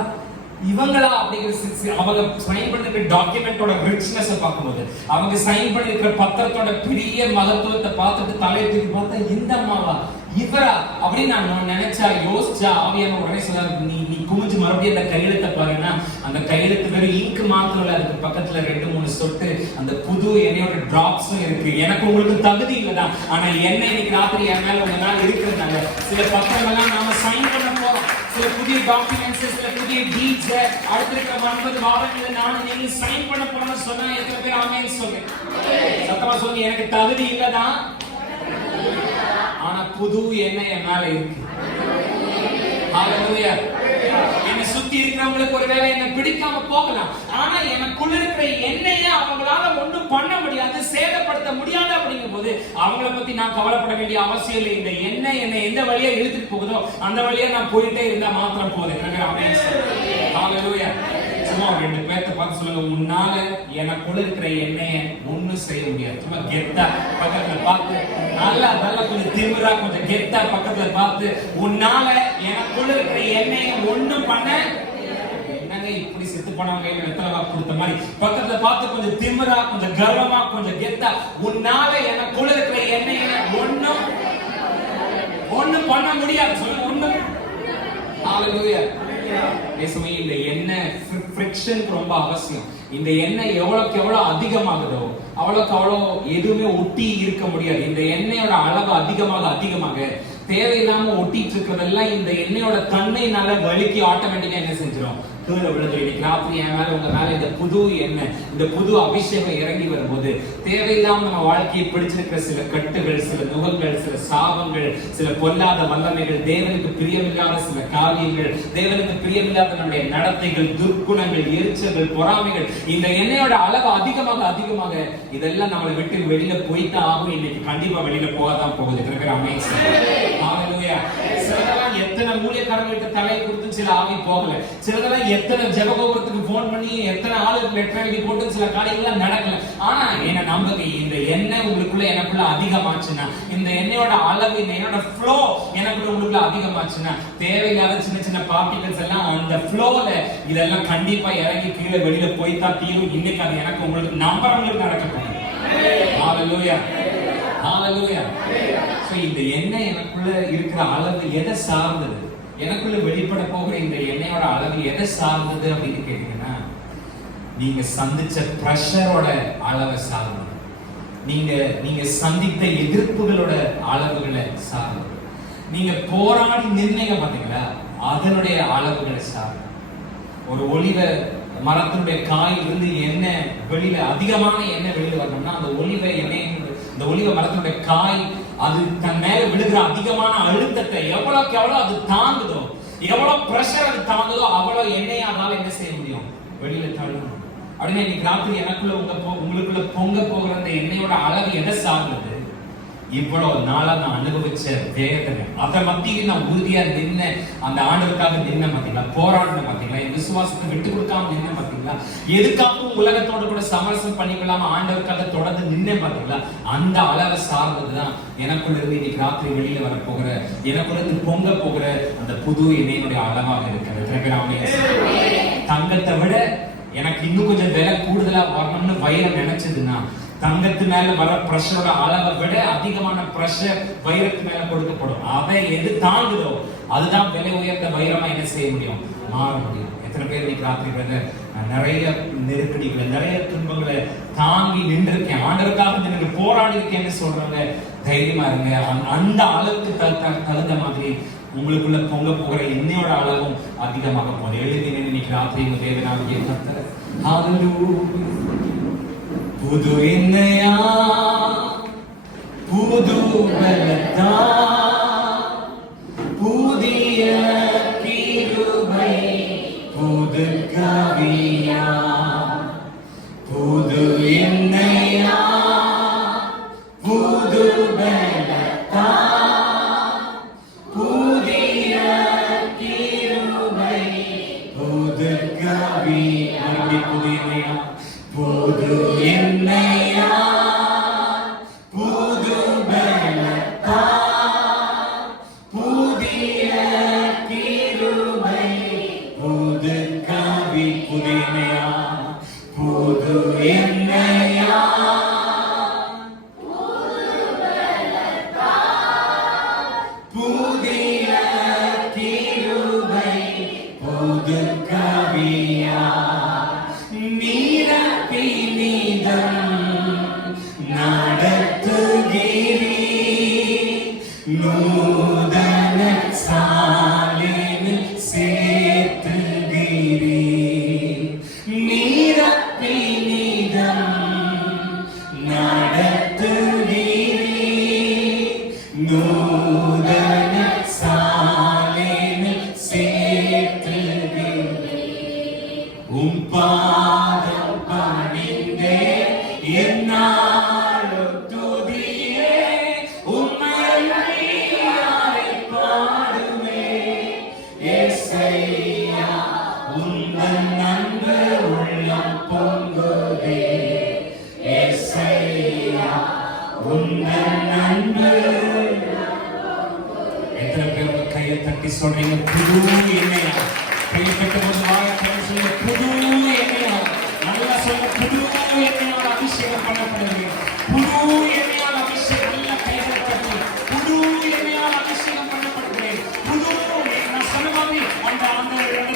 இவங்களா அப்படிங்கிற அவங்க சைன் பண்ணிருக்கிற டாக்குமெண்டோட ரிச்னஸ் பார்க்கும்போது அவங்க சைன் பண்ணிருக்கிற பத்திரத்தோட பெரிய மகத்துவத்தை பார்த்துட்டு தலையை தூக்கி பார்த்தா இந்த அம்மாவா இவரா அப்படின்னு நான் நினைச்சா யோசிச்சா ஆவியான உடனே சொன்னாரு நீ குமிஞ்சு மறுபடியும் அந்த கையெழுத்தை பாருன்னா அந்த கையெழுத்து வேற இங்கு மாத்திரம் இல்ல அதுக்கு பக்கத்துல 2-3 சொட்டு அந்த புது எண்ணெயோட டிராப்ஸும் இருக்கு. எனக்கு உங்களுக்கு தகுதி இல்லதான். ஆனா எண்ணெய் இன்னைக்கு ராத்திரி என் மேல உங்க நாள் இருக்கிறதுனால சில பத்திரங்கள்லாம் நாம சைன் பண்ண போறோம். சில புதிய டாக்குமெண்ட்ஸ் சில புதிய டீட்ஸ் அடுத்த இருக்கிற 9 வாரங்களை நானும் நீங்க சைன் பண்ண போறோம்னு சொன்னா எத்தனை பேர் ஆமேன்னு சொல்லுங்க. சத்தமா சொல்லுங்க. எனக்கு தகுதி இல்லதான். ஆனா புது எண்ணெய் என் மேல இருக்கு. ஹalleluya. என்னை சுத்தி இருக்கிறவங்களுக்கு ஒருவேளை என்ன பிடிக்காம போகலாம். ஆனா எனக்குள்ள இருக்கிற எண்ணெயை அவங்களால ஒன்றும் பண்ண முடியாது சேதப்படுத்த முடியாது அப்படிங்கும் போது அவங்கள பத்தி நான் கவலைப்பட வேண்டிய அவசியம் இல்லை. இந்த எண்ணெய் என்னை எந்த வழியா இழுத்துட்டு போகுதோ அந்த வழியா நான் போயிட்டே இருந்தா மாத்திரம் போகுது. ஹalleluya. சும்மா 2 பேர்த்த பார்த்து சொல்லுங்க உன்னால எனக்குள்ள இருக்கிற எண்ணெயை ஒண்ணும் செய்ய முடியாது. சும்மா கெத்தா பக்கத்துல பார்த்து நல்லா கொஞ்சம் திமிரா கொஞ்சம் கெத்தா பக்கத்துல பார்த்து உன்னால எனக்குள்ள இருக்கிற எண்ணெயை ஒண்ணும் பண்ண என்னங்க இப்படி செத்து போனவங்க வெத்தலை கொடுத்த மாதிரி பக்கத்துல பார்த்து கொஞ்சம் திமிரா கொஞ்சம் கர்வமா கொஞ்சம் கெத்தா உன்னால எனக்குள்ள இருக்கிற எண்ணெயை ஒண்ணும் பண்ண முடியாது. சொல்லுங்க ஒண்ணும். ஹalleluya. இந்த எண்ணெய் ஃபிரிக்ஷன் ரொம்ப அவசியம். இந்த எண்ணெய் எவ்வளவுக்கு எவ்வளவு அதிகமாகுதோ அவ்வளவுக்கு அவ்வளவு எதுவுமே ஒட்டி இருக்க முடியாது. இந்த எண்ணெயோட அளவு அதிகமாக தேவையில்லாம ஒட்டிட்டு இருக்கிறதெல்லாம் இந்த எண்ணெயோட தன்மையினால வலிக்கு ஆட்டோமேட்டிக்கா என்ன செஞ்சிடும் கீழே விழுந்து. இன்னைக்கு ராத்திரி என் மேல உங்க மேல இந்த புது எண்ணெய் இந்த புது அபிஷேகம் இறங்கி வரும்போது தேவையில்லாம நம்ம வாழ்க்கையை பிடிச்சிருக்கிற சில கட்டுகள் சில நுகங்கள் சில சாபங்கள் சில பொல்லாத வல்லமைகள் தேவனுக்கு பிரியமில்லாத சில காரியங்கள் தேவனுக்கு பிரியமில்லாத நம்முடைய நடத்தைகள் துர்க்குணங்கள் எரிச்சல்கள் பொறாமைகள் இந்த எண்ணெயோட அளவு அதிகமாக இதெல்லாம் நம்மளை விட்டு வெளியில போய்தான் ஆகும். இன்னைக்கு கண்டிப்பா வெளியில போகாதான் போகுது. ஹalleluya. சிலதெல்லாம் எத்தனை ஊழியக்காரங்கள்ட்ட தலையை கொடுத்து சில ஆவி போகல. சிலதெல்லாம் எத்தனை ஜெபகோபுரத்துக்கு போன் பண்ணி எத்தனை ஆளுக்கு லெட்டர் எழுதி போட்டு சில காரியங்கள்லாம் நடக்கல. ஆனா என்ன நம்புங்க, இந்த எண்ணெய் உங்களுக்குள்ள எனக்குள்ள அதிகமாச்சுன்னா, இந்த எண்ணெயோட அளவு, இந்த எண்ணெயோட ஃப்ளோ எனக்குள்ள உங்களுக்குள்ள அதிகமாச்சுன்னா, தேவையில்லாத சின்ன சின்ன பார்ட்டிகல்ஸ் எல்லாம் அந்த ஃப்ளோல இதெல்லாம் கண்டிப்பா இறங்கி கீழே வெளியில போய் தான் தீரும். இன்னைக்கு அது எனக்கு உங்களுக்கு நம்புறவங்களுக்கு நடக்கணும். ஹalleluya, ஹalleluya. சோ இந்த எண்ணெய் எனக்குள்ள இருக்கிற அளவு எதை சார்ந்தது? எனக்குள்ள வெளிப்பட போகிற இந்த எண்ணெயோட அளவு எதை சார்ந்தது அப்படின்னு கேட்டீங்கன்னா, நீங்க சந்திச்ச பிரஷரோட அளவை சார்ந்தது. நீங்க சந்தித்த எதிர்ப்புகளோட அளவுகளை சார்ந்தது. நீங்க போராடி நின்னீங்க பாத்தீங்களா, அதனுடைய அளவுகளை சார்ந்தது. ஒரு ஒலிவ மரத்தினுடைய காயில் இருந்து எண்ணெய் வெளியில, அதிகமான எண்ணெய் வெளியில வரணும்னா அந்த ஒலிவ எண்ணெய், இந்த ஒலிவ மரத்தினுடைய காய் அது தன் மேல விழுகிற அதிகமான அழுத்தத்தை எவ்வளவுக்கு எவ்வளவு அது தாங்குதோ, எவ்வளவு பிரஷர் அது தாங்குதோ, அவ்வளவு எண்ணெயை அதனால என்ன செய்ய முடியும், வெளியில தள்ளணும். அப்படின்னு இன்னைக்கு ராத்திரி எனக்குள்ள உங்களுக்குள்ள பொங்க போகிற அந்த எண்ணெயோட அளவு எதை சார்ந்தது? இவ்வளவு நாளா நான் அனுபவிச்ச வேதனை, அதை மத்தியில் நான் உறுதியா நின்ன, அந்த ஆண்டவருக்காக நின்ன பாத்தீங்களா, போராடின பாத்தீங்களா, என் விசுவாசத்தை விட்டு கொடுக்காம நின்ன பாத்தீங்களா, எதுக்காகவும் உலகத்தோட கூட சமரசம் பண்ணிக்கலாம ஆண்டவருக்காக தொடர்ந்து நின்ன பாத்தீங்களா, அந்த அளவை சார்ந்ததுதான் எனக்குள்ள இருந்து இன்னைக்கு ராத்திரி வெளியில வர போகிற, எனக்குள்ள இருந்து பொங்க போகிற அந்த புது எண்ணெயினுடைய அளவாக இருக்கிறது. தங்கத்தை விட எனக்கு இன்னும் கொஞ்சம் விலை கூடுதலா வரணும்னு வைரம் நினைச்சதுன்னா, தங்கத்து மேல வர பிரஷரோட அளவை விட அதிகமான பிரஷர் வைரத்து மேல கொடுக்கப்படும். அதை எது தாங்குதோ அதுதான் விலை உயர்ந்த வைரமா என்ன செய்ய முடியும், மாற முடியும். எத்தனை பேர் இன்னைக்கு ராத்திரி பிரதர், நிறைய நெருக்கடிகளை, நிறைய துன்பங்களை தாங்கி நின்றுருக்கேன், ஆண்டவருக்காக நின்று போராடி இருக்கேன்னு சொல்றாங்க. தைரியமா இருங்க. அந்த அளவுக்கு தகுந்த மாதிரி உங்களுக்குள்ள பொங்க போகிற எண்ணெயோட அளவும் அதிகமாக போகுது. எழுதி இன்னைக்கு ராத்திரி தேவனாகிய கர்த்தர், ஹalleluya. புது எண்ணெயா, புது பலத்தா, புதிய கிருபை, புது கவியா, புது எண்ணெயா, புது பலத்தா, புதிய கிருபை, புது கவியா, புது எண்ணெயா, புது எண்ணெயா, புது பலத்தா, புதிய கிருபை, புது கவி, புது எண்ணெயா, புது எண்ணெயா, புதிய கிருபை, புது கவியா, நூதன சாலினில் சேர்த்துகிறீ, நீரப்பினிதம் நடத்துகிறீ, நூதன சாலினில் சேர்த்துகிறீ. பாதம் பணிந்தே என்னாலும் துதியே, உம்மையாரை பாடுவே. ஏசையா உந்தன் அன்பு உள்ளம் பொங்குதே, ஏசையா உந்தன் அன்பு. எத்தனை பேர் கையை தட்டி சொல்றீங்க புது எண்ணெயா? கையை தட்டும்போது வாழ சொல்ல புது எண்ணெயா, நல்லா சொல்ல புது எண்ணெயால் அபிஷேகம் பண்ணப்படுவீங்க. புது எண்ணெயால் அபிஷேகம், நல்ல கைகளை தட்டி புது எண்ணெயால் அபிஷேகம் பண்ணப்படுகிறேன். புது நான் சொன்ன மாதிரி அந்த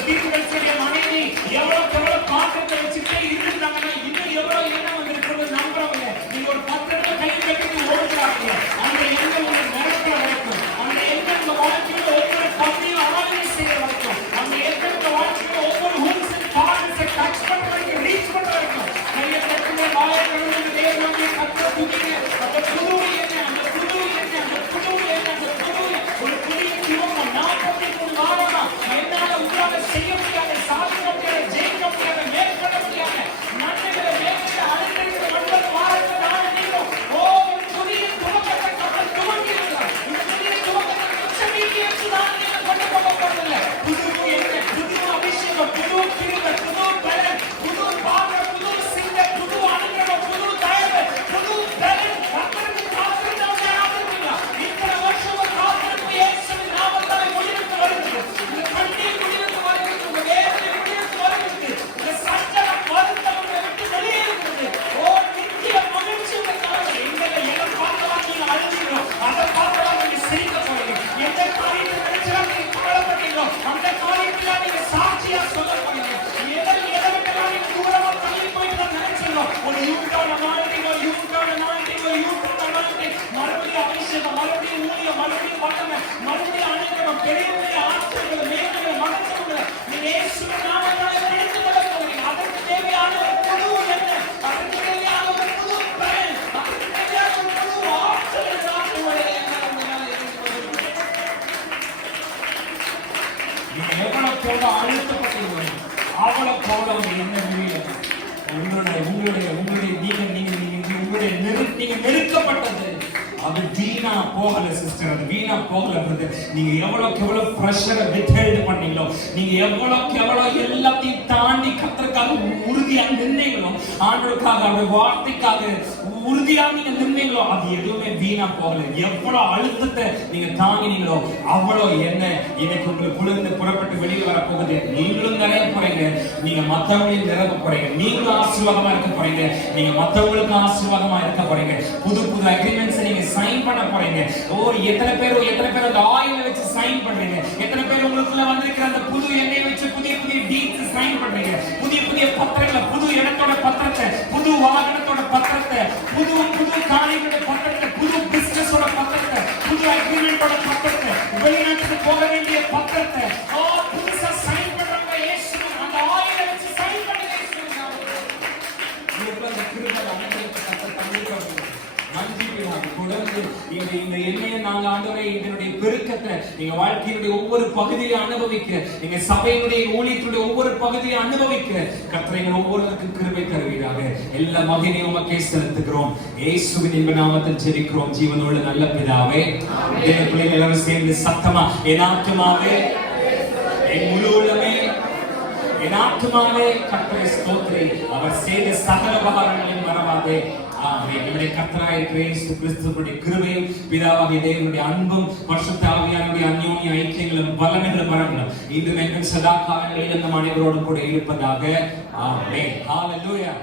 தீர்க்கதரிசியுடைய மனைவி எவ்வளவு பாத்திரத்தை வச்சுட்டே இருந்தாங்கன்னா இன்னும் எவ்வளவு எண்ணெய் வந்திருக்கிறது நம்புறவங்க. நீங்க ஒரு பத்திரத்தை கை கட்டி ஓடுறாங்க, அந்த எண்ணெய் உங்க நிரப்புற வரைக்கும், அந்த எண்ணெய் உங்க வாழ்க்கையில ஒவ்வொரு பத்தியும் ஆராதனை செய்ய வரைக்கும், அந்த எண்ணெய் உங்க வாழ்க்கையில ஒவ்வொரு ஹூம்ஸையும் காரணத்தை டச் பண்ற வரைக்கும், ரீச் பண்ற வரைக்கும் கையை தட்டுங்க, வாயை கழுவுங்க, தேவனுடைய கர்த்தரை துதிங்க. அந்த புது எண்ணெய், அந்த புது எண்ணெய், அந்த புது எண்ணெய், அந்த புது ஒரு புதிய ஜீவனம் 43 வாரமா என்னால உங்களால செய்ய முடியாத, சாதிக்க முடியாத, ஜெயிக்க முடியாத, மேற்கொள்ள முடியாத நன்மைகளை மேற்கொள்ள அழைக்கிற மண்டல வாரத்தை நான் நீங்களும் ஒரு புதிய துவக்கத்தை கப்பல் துவங்கியிருக்கிறார். இந்த புதிய துவக்கத்தை போகல சிஸ்டர், அது வீணா போகல பிரதர். நீங்க எவ்வளவு பிரஷரை வித்ஹெல்ட் பண்ணீங்களோ, நீங்க எவ்வளவு எல்லாத்தையும் தாண்டி கர்த்தருக்காக உறுதியா நின்னீங்களோ, ஆண்டவருக்காக அவருடைய வார்த்தைக்காக உறுதியா நீங்க நின்னீங்களோ, அது எதுவுமே வீணா போகல. எவ்வளவு அழுத்தத்தை நீங்க தாங்கினீங்களோ அவ்வளவு என்ன இன்னைக்கு உங்களுக்கு புறப்பட்டு வெளியே வர போகுது. நீங்களும் நிறைய போறீங்க, நீங்க மத்தவங்களையும் நிரப்ப போறீங்க, நீங்களும் ஆசீர்வாதமா இருக்க போறீங்க, நீங்க மத்தவங்களுக்கு ஆசீர்வாதமா இருக்க போறீங்க. புது அக்ரிமெண்ட்ஸ் நீங்க சைன் பண்ண போறீங்க. எத்தனை பேர் அந்த ஆயில வச்சு சைன் பண்றீங்க? எத்தனை பேர் உங்களுக்குள்ள வந்திருக்கிற அந்த புது எண்ணெயை வச்சு புதிய டீட்ஸ் சைன் பண்றீங்க? புதிய பத்திரங்களை, புது இடத்தோட பத்திரத்தை, புது வாகனத்தோட பத்திரத்தை, புது காணிகளோட பத்திரத்தை, புது பிசினஸோட பத்திரத்தை, புது அக்ரிமெண்டோட பத்திரத்தை, வெளிநாட்டுக்கு போக வேண்டிய பத்திரத்தை புதுசா சைன் பண்றவங்க இயேசு அந்த ஆயில வச்சு சைன் பண்ணுங்க. தொடர்ந்து இந்த எண்ணெயை நாங்க ஆண்டவரே இதனுடைய பெருக்கத்தை நீங்க வாழ்க்கையினுடைய ஒவ்வொரு பகுதியை அனுபவிக்க, நீங்க சபையினுடைய ஊழியத்துடைய ஒவ்வொரு பகுதியை அனுபவிக்க கர்த்தர் ஒவ்வொருவருக்கும் கிருபை தருவீராக. எல்லா மகிமையும் உமக்கே செலுத்துகிறோம். இயேசுவின் இன்ப நாமத்தில் ஜெபிக்கிறோம் ஜீவனுள்ள நல்ல பிதாவே. தேவ பிள்ளைகள் எல்லாரும் சேர்ந்து சத்தமா என் ஆத்துமாவே, என் முழு உள்ளமே, என் ஆத்துமாவே கர்த்தரை ஸ்தோத்திரி, அவர் செய்த சகல உபகாரங்களையும் மறவாதே. நம்முடைய கர்த்தராகிய இயேசு கிறிஸ்துவினுடைய கிருபையும் பிதாவாகிய தேவனுடைய அன்பும் பரிசுத்த ஆவியானவருடைய அந்யோன்ய ஐக்கியங்களும் வல்லமைகளும் வரங்களும் இன்று எங்கள் சதா காலங்களில் நம் அனைவரோடும் கூட இருப்பதாக. ஆமென். ஹalleluya.